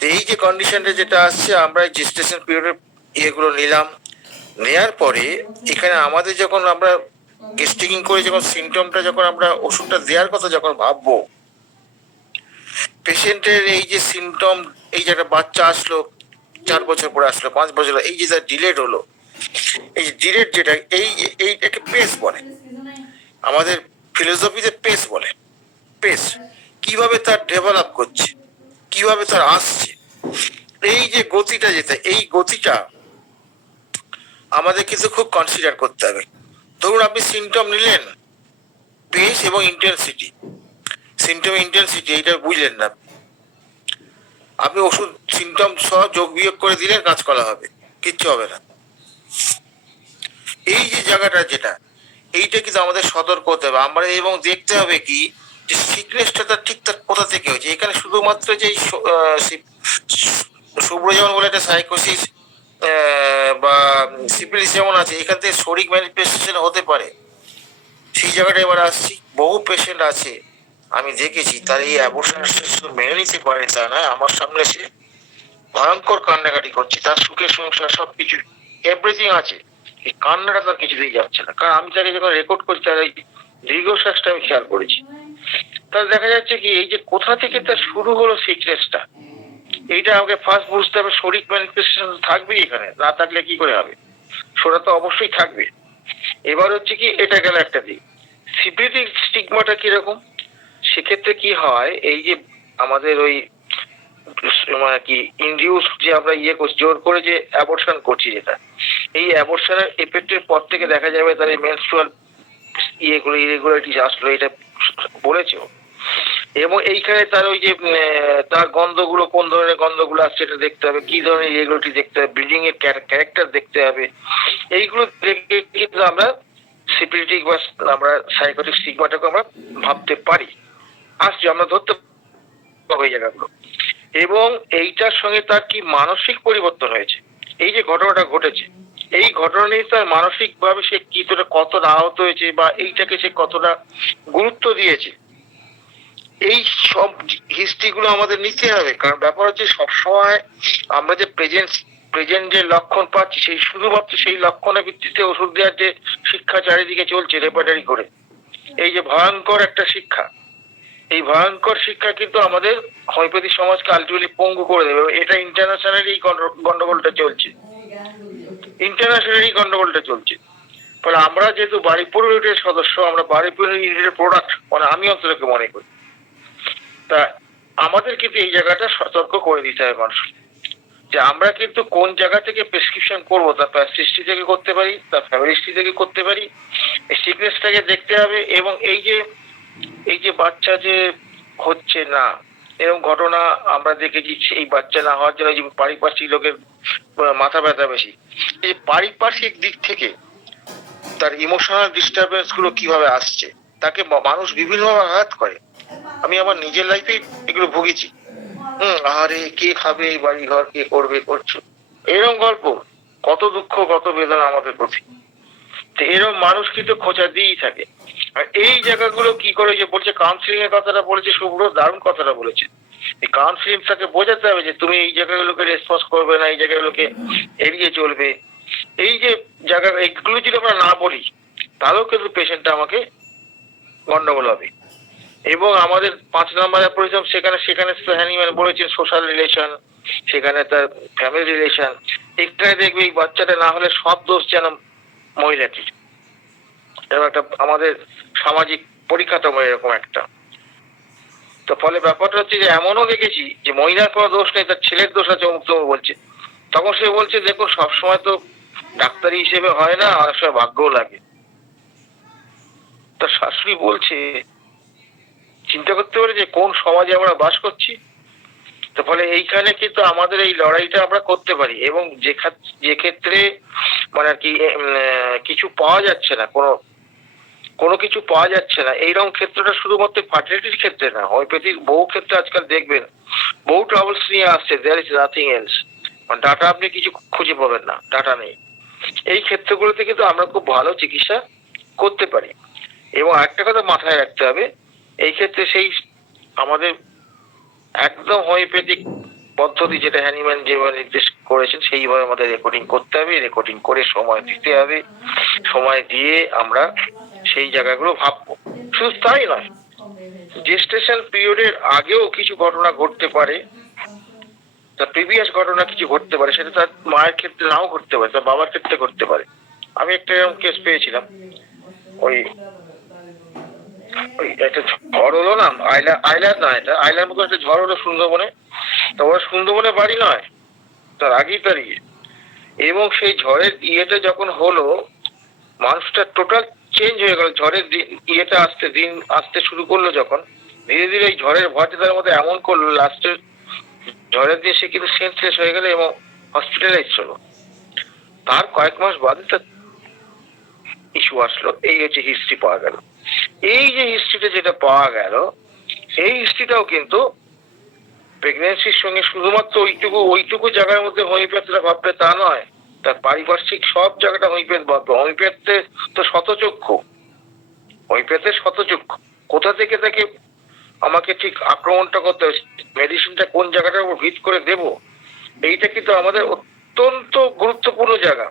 এই যে কন্ডিশনটা যেটা আসছে, আমরা জেস্টেশন পিরিয়ডের ইয়েগুলো নিলাম, নেয়ার পরে এখানে আমাদের যখন আমরা গেস্টিকিং করে যখন সিমটমটা যখন আমরা ওষুধটা দেওয়ার কথা যখন ভাববো, পেশেন্টের এই যে সিমটম, এই যে একটা বাচ্চা আসলো 4 বছর পরে আসলো, 5 বছর, এই যে তার ডিলেট হলো, এই ডিলেট যেটা এইটাকে পেস বলে, আমাদের ফিলোসফিতে পেস বলে। পেস কিভাবে তার ডেভেলপ করছে, কিভাবে তার আসছে, এই যে গতিটা যেটা, এই গতিটা আমাদের কিন্তু খুব কনসিডার করতে হবে। ধরুন আপনি সিমটম নিলেন, পেস এবং ইন্টেন্সিটি, সিমটম ইন্টেন্সিটি, এইটা বুঝলেন না। আপনি ওষুধ সিমটম সহ যোগ বিয়োগ করে দিলে কাজ করা হবে, কিচ্ছু হবে না। এই যে জায়গাটা যেটা, এইটা কিন্তু আমাদের সতর্ক হতে হবে আমরা, এবং দেখতে হবে কি যে সিকনেসটা তার ঠিক তার কোথা থেকে হয়েছে। এখানে শুধুমাত্র যে শুভ্র যেমন বলে একটা সাইকোসিস বা সিপিলিস যেমন আছে, এখান থেকে শরিক ম্যানিফেস্টেশন হতে পারে। সেই জায়গাটা এবার আসছি, বহু পেশেন্ট আছে আমি দেখেছি তার এই অ্যাবর্শন মেনে নিতে পারে তা না, আমার সামনে সে ভয়ঙ্কর কান্নাকাটি করছে, তার সুখের সংসার সবকিছু এভরিথিং আছে, এই কান্নাটা তার কিছুতেই যাচ্ছে না। কারণ আমি তাকে যখন রেকর্ড করছি তার এই দীর্ঘশ্বাসটা আমি খেয়াল করেছি। তাহলে দেখা যাচ্ছে কি এই যে কোথা থেকে তার শুরু হলো সিকনেসটা, এইটা আমাকে ফার্স্ট বুঝতে হবে। শরিক ম্যানিফেস্টেশন থাকবেই এখানে, না থাকলে কি করে হবে? সোরা তো অবশ্যই থাকবে। এবার হচ্ছে কি, এটা গেল একটা দিক। সিপিলিটিক স্টিগমাটা কিরকম? সেক্ষেত্রে কি হয়, এই যে আমাদের ওই মানে কি ইনডিউস যে আমরা ইয়ে করছি, জোর করে যে অ্যাবর্শন করছি, যেটা এই অ্যাবর্শনের এফেক্টের পর থেকে দেখা যাবে তার এই মেনস্ট্রুয়াল ইয়েগুলো ইরেগুলারিটিস আসলো, এটা বলেছে। এবং এইখানে তার ওই যে তার গন্ধগুলো, কোন ধরনের গন্ধগুলো আসছে এটা দেখতে হবে, কি ধরনের ইরেগুলারিটি দেখতে হবে, ব্লিডিং এর ক্যারেক্টার দেখতে হবে। এইগুলো দেখে কিন্তু আমরা সিপিলিটিক বা আমরা সাইকোটিক স্টিগমাটাকে আমরা ভাবতে পারি, আসছে আমরা ধরতে পারবো এই জায়গাগুলো। এবং এইটার সঙ্গে তার কি মানসিক পরিবর্তন হয়েছে, এই যে ঘটনাটা ঘটেছে, এই ঘটনা নিয়ে তার মানসিক ভাবে সে কতটা আহত হয়েছে, বা এইটাকে সে কতটা গুরুত্ব দিয়েছে, এই সব হিস্ট্রিগুলো আমাদের নিতে হবে। কারণ ব্যাপার হচ্ছে সবসময় আমরা যে প্রেজেন্ট যে লক্ষণ পাচ্ছি, সেই শুধুমাত্র সেই লক্ষণের ভিত্তিতে ওষুধ দেওয়ার যে শিক্ষা চারিদিকে চলছে রেপার্টারি করে, এই যে ভয়ঙ্কর একটা শিক্ষা, এই ভয়ঙ্কর শিক্ষা কিন্তু আমাদের হোমিওপ্যাথি সমাজকে আলটিমেটলি পঙ্গু করে দেবে। এটা ইন্টারন্যাশনালি এই গন্ডগোলটা চলছে, ইন্টারন্যাশনালি গন্ডগোলটা চলছে। ফলে আমরা যেহেতু বারুইপুর ইউনিটের সদস্য, আমরা বারুইপুর ইউনিটের প্রোডাক্ট, মানে আমি অন্ততকে মনে করি, তা আমাদের কিন্তু এই জায়গাটা সতর্ক করে দিতে হবে মানুষকে, যে আমরা কিন্তু কোন জায়গা থেকে প্রেসক্রিপশন করবো, তার প্যাস্ট হিস্ট্রি থেকে করতে পারি, তার ফ্যামিলি হিস্ট্রি থেকে করতে পারি, এই সিকনেসটাকে দেখতে হবে। এবং এই যে বাচ্চা যে হচ্ছে না, এরকম ঘটনা আমরা দেখেছি, এই বাচ্চা না হওয়ার জন্য যে পারিপার্শ্বিক লোকের মাথা ব্যথা বেশি, এই পারিপার্শ্বিক দিক থেকে তার ইমোশনাল ডিস্টারবেন্স গুলো কিভাবে আসছে, তাকে মানুষ বিভিন্নভাবে আঘাত করে। আমি আমার নিজের লাইফে এগুলো ভুগেছি। আরে কে খাবে এই বাড়ি ঘর, কে করবে, করছো, এরকম গল্প, কত দুঃখ কত বেদনা আমাদের প্রতি। তো এরকম মানুষ কিন্তু খোঁচা দিয়েই থাকে। আর এই জায়গাগুলো কি করে, যে বলছে কাউন্সিলিং এর কথাটা বলেছে শুভ্র, দারুণ কথাটা বলেছে। এই কাউন্সিলিং তাকে বোঝাতে হবে যে তুমি এই জায়গাগুলোকে রেসপন্স করবে না, এই জায়গাগুলোকে এড়িয়ে চলবে। এই যে জায়গা, এইগুলো যদি আমরা না বলি, তাহলেও কিন্তু পেশেন্টটা আমাকে গন্ডগোল হবে। এবং আমাদের 5 নম্বর অ্যাপ্রোচ, সেখানে হ্যানিম্যান বলেছেন সোশ্যাল রিলেশন, সেখানে তার ফ্যামিলি রিলেশন। একটাই দেখবে এই বাচ্চাটা না হলে সব দোষ যেন মহিলাটির, এরকম একটা আমাদের সামাজিক পরিকাঠামো এরকম একটা। তো ফলে ব্যাপারটা হচ্ছে যে এমনও দেখেছি যে মহিলার কোনো দোষ নেই, তার ছেলের দোষ আছে, অমুক তমুক বলছে। তখন সে বলছে দেখো সবসময় তো ডাক্তারি হিসেবে হয় না, অনেক সময় ভাগ্যও লাগে। তার শাশুড়ি বলছে, চিন্তা করতে পারে যে কোন সমাজে আমরা বাস করছি। তো ফলে এইখানে কিন্তু আমাদের এই লড়াইটা আমরা করতে পারি। এবং যে ক্ষেত্রে মানে আর কি কিছু পাওয়া যাচ্ছে না, কোনো কিছু পাওয়া যাচ্ছে না, এইরকম ক্ষেত্রটা শুধুমাত্র ফার্টিলিটির ক্ষেত্রে না, হোমিওপ্যাথির বহু ক্ষেত্রে আজকাল দেখবেন বহু ট্রাবলস নিয়ে আসছে, there is nothing else, data আপনি কিছু খুঁজে পাবেন না, ডাটা নেই। এই ক্ষেত্রগুলোতে কিন্তু আমরা খুব ভালো চিকিৎসা করতে পারি। এবং একটা কথা মাথায় রাখতে হবে, এই ক্ষেত্রে সেই আমাদের একদম হোমিওপ্যাথিক পদ্ধতি যেটা হ্যানিম্যান যেভাবে নির্দেশ করেছেন, সেইভাবে আমাদের রেকর্ডিং করতে হবে, রেকর্ডিং করে সময় দিতে হবে। সময় দিয়ে আমরা সেই জায়গাগুলো ভাববো। শুধু তাই নয়, জেস্টেশন পিরিয়ডের আগেও কিছু ঘটনা ঘটতে পারে, তার প্রিভিয়াস ঘটনা কিছু ঘটতে পারে, সেটা তার মায়ের ক্ষেত্রে নাও ঘটতে পারে, তার বাবার ক্ষেত্রে ঘটতে পারে। আমি একটা এরকম কেস পেয়েছিলাম, ওই একটা ঝড় হলো না, আইলার না, এটা আইলার মতো একটা ঝড় হলো সুন্দরবনে। তো ওরা সুন্দরবনে বাড়ি নয়, তার আগেই তারিয়ে। এবং সেই ঝড়ের ইয়েটা যখন হলো, মানুষটা টোটাল চেঞ্জ হয়ে গেল, ঝড়ের ইয়েটা দিন আসতে শুরু করলো যখন, ধীরে ধীরে এই ঝড়ের ভয়টা তার মধ্যে এমন করলো, লাস্টের ঝড়ের দিয়ে সে কিন্তু সেন্সলেস হয়ে গেল এবং হসপিটালাইজ হলো। তার কয়েক মাস বাদে তার ইস্যু আসলো। এই হচ্ছে হিস্ট্রি পাওয়া গেল। এই যে হিস্ট্রিটা যেটা পাওয়া গেল, সেই হিস্ট্রিটাও কিন্তু প্রেগনেন্সির সঙ্গে শুধুমাত্র ওইটুকু জায়গার মধ্যে হোমিওপ্যাথিরা ভাববে তা নয়, তার পারিপার্শ্বিক সব জায়গাটা হোমিওপ্যাথ ভাববে। হোমিওপ্যাথে তো শতচক্ষু, হোমিওপ্যাথের শতচক্ষু, কোথা থেকে তাকে আমাকে ঠিক আক্রমণটা করতে হবে, মেডিসিনটা কোন জায়গাটার উপর ভিত করে দেব, এইটা কিন্তু আমাদের অত্যন্ত গুরুত্বপূর্ণ জায়গা।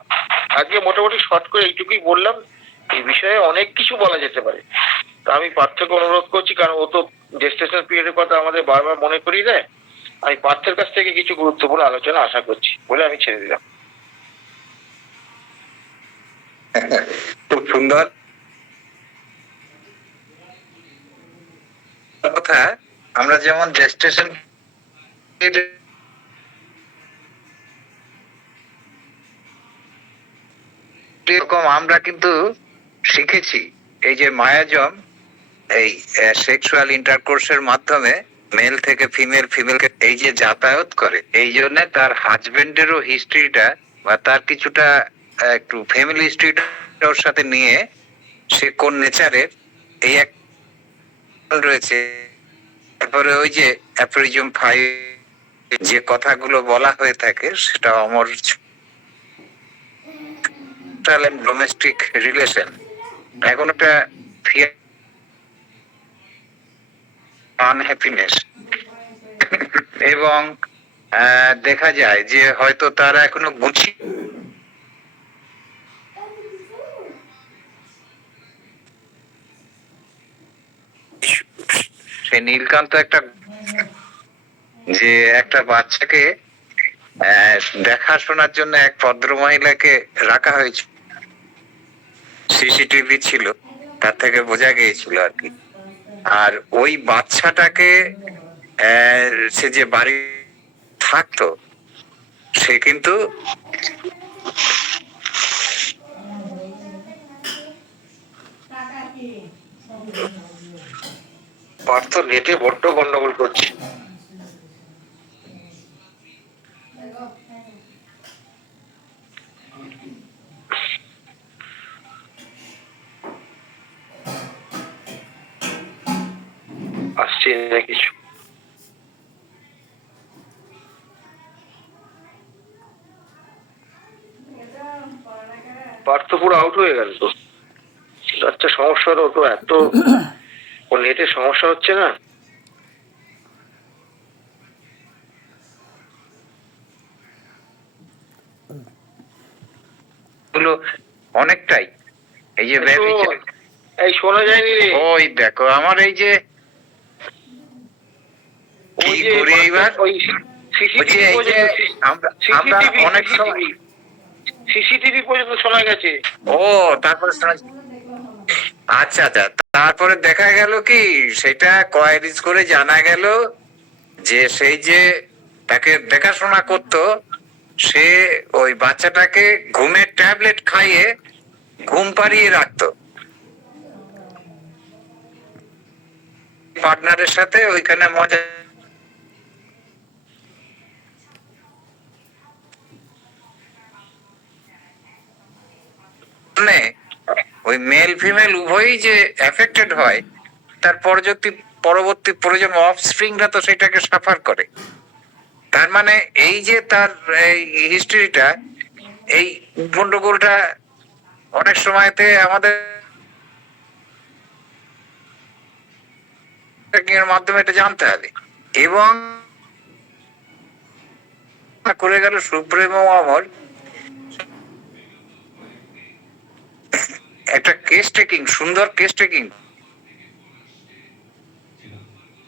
আজকে মোটামুটি শর্ট করে এইটুকুই বললাম। এই বিষয়ে অনেক কিছু বলা যেতে পারে। তা আমি পার্থকে অনুরোধ করছি, কারণ ও তো জেস্টেশন পিরিয়ডের কথা আমাদের বারবার মনে করিয়ে দেয়। আমি পার্থের কাছ থেকে কিছু গুরুত্বপূর্ণ আলোচনা আশা করছি বলে আমি ছেড়ে দিলাম। খুব সুন্দর কথা। আমরা যেমন জেস্টেশন এরকম আমরা কিন্তু শিখেছি এই যে মায়াজম, এই সেক্সুয়াল ইন্টারকোর্সের মাধ্যমে মেল থেকে ফিমেল, ফিমেলকে এই যে যাতায়াত করে, এই জন্য তার হাজবেন্ডেরও হিস্ট্রিটা বা তার কিছুটা একটু ফ্যামিলি হিস্ট্রিটা ওর সাথে নিয়ে সে কোন নেচারের এই এক রয়েছে। তারপরে ওই যে অ্যাফোরিজম 5 যে কথাগুলো বলা হয়ে থাকে সেটা অমর ডোমেস্টিক রিলেশন, এখন একটা আনহ্যাপিনেস, এবং দেখা যায় যে হয়তো তারা এখনো গুছিয়ে সে নীলকান্ত একটা যে একটা বাচ্চাকে দেখাশোনার জন্য এক ভদ্র মহিলাকে রাখা হয়েছিল, সিসিটিভি ছিল, তার থেকে বোঝা গিয়েছিল আর কি। আর ওই বাচ্চাটাকে সে যে বাড়ি থাকতো সে কিন্তু পার্থ নেটে বড্ড গন্ডগোল করছে। আসছে না কিছু। পার্থ পুরো আউট হয়ে গেল তো। আচ্ছা, সমস্যা হলো তো, এত ও নেটের সমস্যা হচ্ছে না। গুলো অনেকটাই এই যে এই শোনা যায়নি রে। ওই দেখো আমার এই যে কি করি এইবার, আমরা অনেক সময় সিসিটিভি পর্যন্ত শোনা গেছে। ও তারপরে আচ্ছা আচ্ছা, তারপরে দেখা গেল কি সেটা কোয়ারিজ করে জানা গেল যে সেই যে তাকে দেখাশোনা করতো সে ওই বাচ্চাটাকে ঘুমের ট্যাবলেট খাইয়ে ঘুম পাড়িয়ে রাখতো পার্টনারের সাথে ওইখানে মজা। ওই মেল ফিমেল উভয়ই যে এফেক্টেড হয়, তার পরবর্তী প্রয়োজন অফস্প্রিংরা তো সেটাকে সাফার করে। তার মানে এই যে তার এই হিস্ট্রিটা, এই গন্ডগোলটা অনেক সময়তে আমাদের এর মাধ্যমে এটা জানতে হবে। এবং করে গেল সুপ্রিম আমল একটা কেস টেকিং, সুন্দর কেস টেকিং,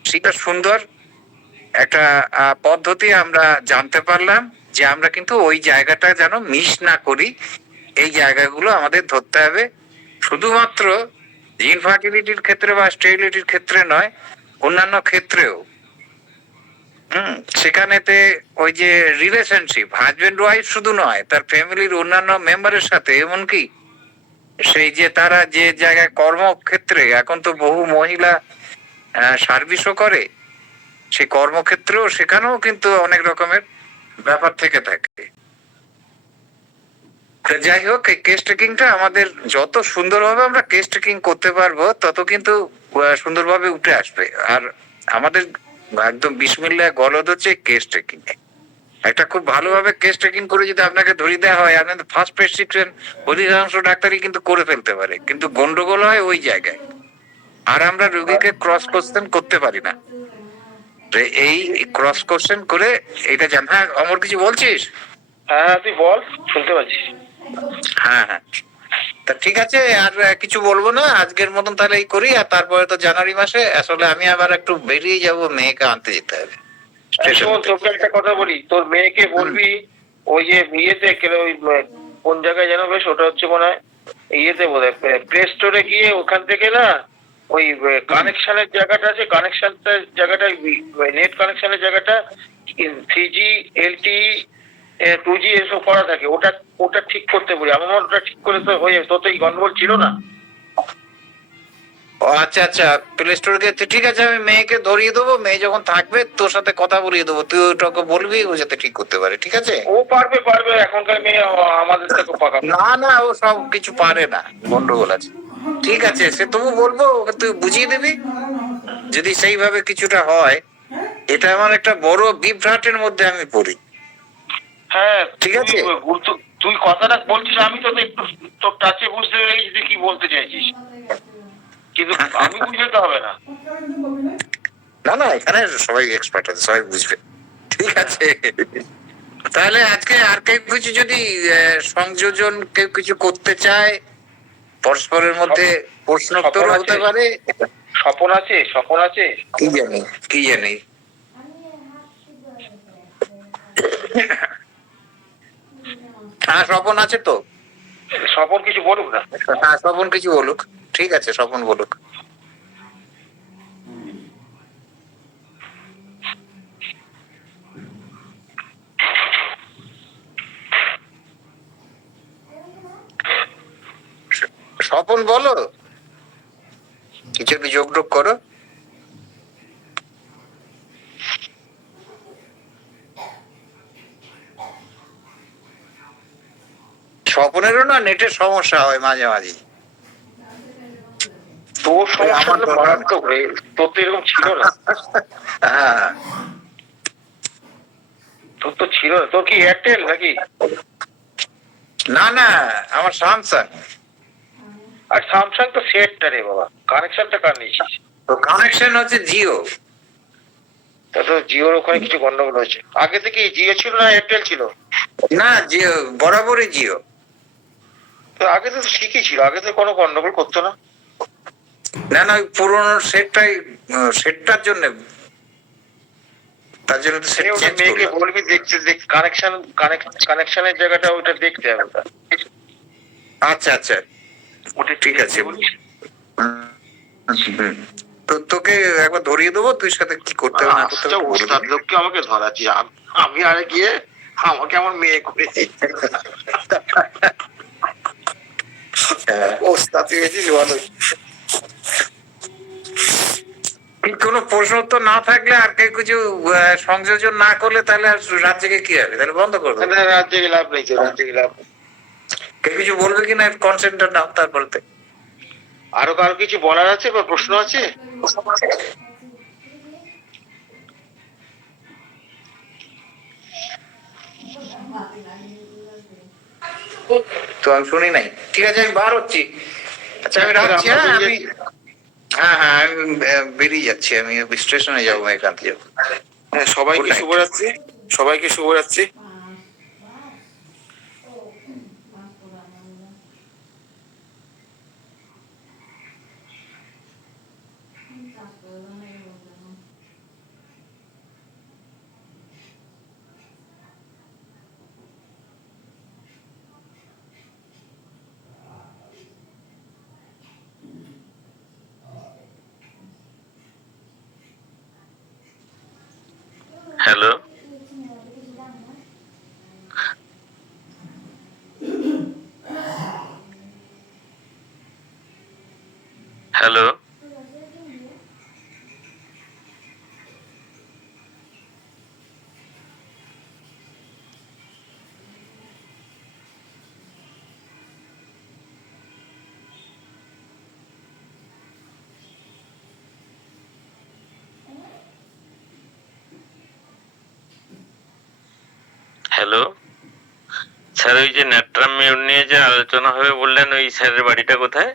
সেটা সুন্দর একটা পদ্ধতি আমরা জানতে পারলাম যে আমরা কিন্তু ওই জায়গাটা যেন মিস না করি। এই জায়গাগুলো আমাদের ধরতে হবে, শুধুমাত্র ইনফার্টিলিটির ক্ষেত্রে বা স্টেরিলিটির ক্ষেত্রে নয়, অন্যান্য ক্ষেত্রেও। সেখানেতে ওই যে রিলেশনশিপ হাজবেন্ড ওয়াইফ শুধু নয়, তার ফ্যামিলির অন্যান্য মেম্বারের সাথে, এমনকি সেই যে তারা যে জায়গায় কর্মক্ষেত্রে এখন তো বহু মহিলা সার্ভিসও করে, সেই কর্মক্ষেত্রেও সেখানেও কিন্তু অনেক রকমের ব্যাপার থেকে থাকে। তো যাই হোক, এই কেস টেকিংটা আমাদের যত সুন্দরভাবে আমরা কেস টেকিং করতে পারবো তত কিন্তু সুন্দরভাবে উঠে আসবে। আর আমাদের একদম বিসমিল্লাহ গলদ হচ্ছে কেস টেকিং। একটা খুব ভালোভাবে কেস টেকিং করে যদি আপনাকে ধরিয়ে দেওয়া হয়, আপনাদের ফার্স্ট প্রেসক্রিপশন অধিকাংশ ডাক্তারই কিন্তু করে ফেলতে পারে, কিন্তু গন্ডগোল হয় ওই জায়গায়। আর আমরা রোগীকে ক্রস কোশ্চেন করতে পারি না। এই ক্রস কোশ্চেন করে এটা জান। হ্যাঁ অমর, কিছু বলছিস? হ্যাঁ তুই বল, শুনতে পাচ্ছি। হ্যাঁ হ্যাঁ, তা ঠিক আছে, আর কিছু বলবো না, আজকের মতন তাহলে এই করি। আর তারপরে তো জানুয়ারি মাসে আসলে আমি আবার একটু বেরিয়ে যাব, মেয়েকে আনতে যেতে হবে স্টেশন শোন, তোকে একটা কথা বলি, তোর মেয়েকে বলবি ওই যে ইয়েতে ওই কোন জায়গায় যেন, বেশ ওটা হচ্ছে মনে হয় ইয়েতে বোধ হয় প্লে স্টোরে গিয়ে ওখান থেকে না ওই কানেকশনের জায়গাটা আছে, কানেকশনটা জায়গাটা নেট কানেকশনের জায়গাটা 3G LTE 2G এসব করা থাকে, ওটা ওটা ঠিক করতে বলি। আমার মনে হয় ওটা ঠিক করে তো হয়ে যাবে, তোর তো এই গন্ডগোল ছিল না। ও আচ্ছা আচ্ছা, প্লে স্টোর গেছে, ঠিক আছে, আমি মেয়েকে ধরিয়ে দেবো, মেয়ে যখন থাকবে তোর সাথে কথা বলিয়ে দেবো, তুই ওটাকে বলবি ও যাতে ঠিক করতে পারে, ঠিক আছে? ও পারবে পারবে, এখনকার মেয়ে আমাদের থেকে পাকা। না না, ও সব কিছু পারে না, গন্ডগোল আছে। ঠিক আছে, সে তবু বলবো, ওকে তুই বুঝিয়ে দিবি যদি সেইভাবে কিছুটা হয়। এটা আমার একটা বড় বিভ্রাটের মধ্যে আমি পড়ি। হ্যাঁ ঠিক আছে। তুই কথাটা বলছিস, আমি তো একটু তোর টাচে বুঝতে পেরেছি তুই কি বলতে চাইছিস, কিন্তু আমি বুঝতে হবে না। না না, এখানে সবাই এক্সপার্ট আছে, সবাই বুঝবে। ঠিক আছে, তাহলে আজকে আর কেউ কিছু যদি সংযোজন কেউ কিছু করতে চায়, পরস্পরের মধ্যে প্রশ্নোত্তর হতে পারে। স্বপন আছে, স্বপন আছে, কি জানি, কি জানি। হ্যাঁ স্বপন আছে তো। স্বপন কিছু বলুক না। হ্যাঁ স্বপন কিছু বলুক, ঠিক আছে, স্বপন বলুক। স্বপন বলো, কিছু একটু যোগ টোগ করো। স্বপনেরও না নেটের সমস্যা হয় মাঝে মাঝে। তোর সমস্যা তো মারাত্মক রে, তোর তো এরকম ছিল না। হ্যাঁ, তোর তো ছিল না, তোর কি এয়ারটেল নাকি? না না, আমার স্যামসাং। আর স্যামসাং তো সেটটা রে বাবা, কানেকশনটা কার নিয়েছিস? তো কানেকশন হচ্ছে জিও। তা তো জিওর ওখানে কিছু গন্ডগোল হয়েছে। আগে থেকে জিও ছিল না এয়ারটেল ছিল? না, জিও বরাবরই জিও। তো আগে তো ঠিকই ছিল, আগে তো কোনো গন্ডগোল করতো না। না না, ওই পুরোনো সেটটার জন্য, তার জন্য তো সেট চেঞ্জ মেয়েকে করলাম। বলবি দেখতে দেখ, কানেকশনের জায়গাটা ওটা দেখতে হবে ওটা। আচ্ছা আচ্ছা, ওটা ঠিক আছে। তো তোকে একবার ধরিয়ে দেবো, তুই সাথে কি করতে হবে না করতে হবে বলে ওস্তাদ দিবি। লোককে আমাকে ধরাচ্ছি, আমি আরে গিয়ে আমাকে আমার মেয়ে করেছি। ওস্তাদ হয়েছিস ভালো। কোনো প্রশ্ন উত্তর না থাকলে আর কেউ কিছু সংযোজন না করলে তাহলে আর রাত জেগে কি হবে, তাহলে বন্ধ করে দেবো। রাত জেগে লাভ নেই, রাত জেগে লাভ নেই। কেউ কিছু বলবে কিনা কনসেন্টটা নাও তারপরে। আরো কারো কিছু বলার আছে বা প্রশ্ন আছে? তো আমি শুনি নাই, ঠিক আছে, আমি বার হচ্ছি। আচ্ছা আমি রাখছি। হ্যাঁ আমি, হ্যাঁ হ্যাঁ আমি বেরিয়ে যাচ্ছি, আমি স্টেশনে যাবো, একান্তে যাবো। হ্যাঁ সবাইকে শুভরাত্রি, সবাইকে শুভরাত্রি। হ্যালো। হ্যালো, হ্যালো স্যার, ওই যে ন্যাট্রাম নিয়ে যে আলোচনা হবে বললেন, ওই স্যারের বাড়িটা কোথায়?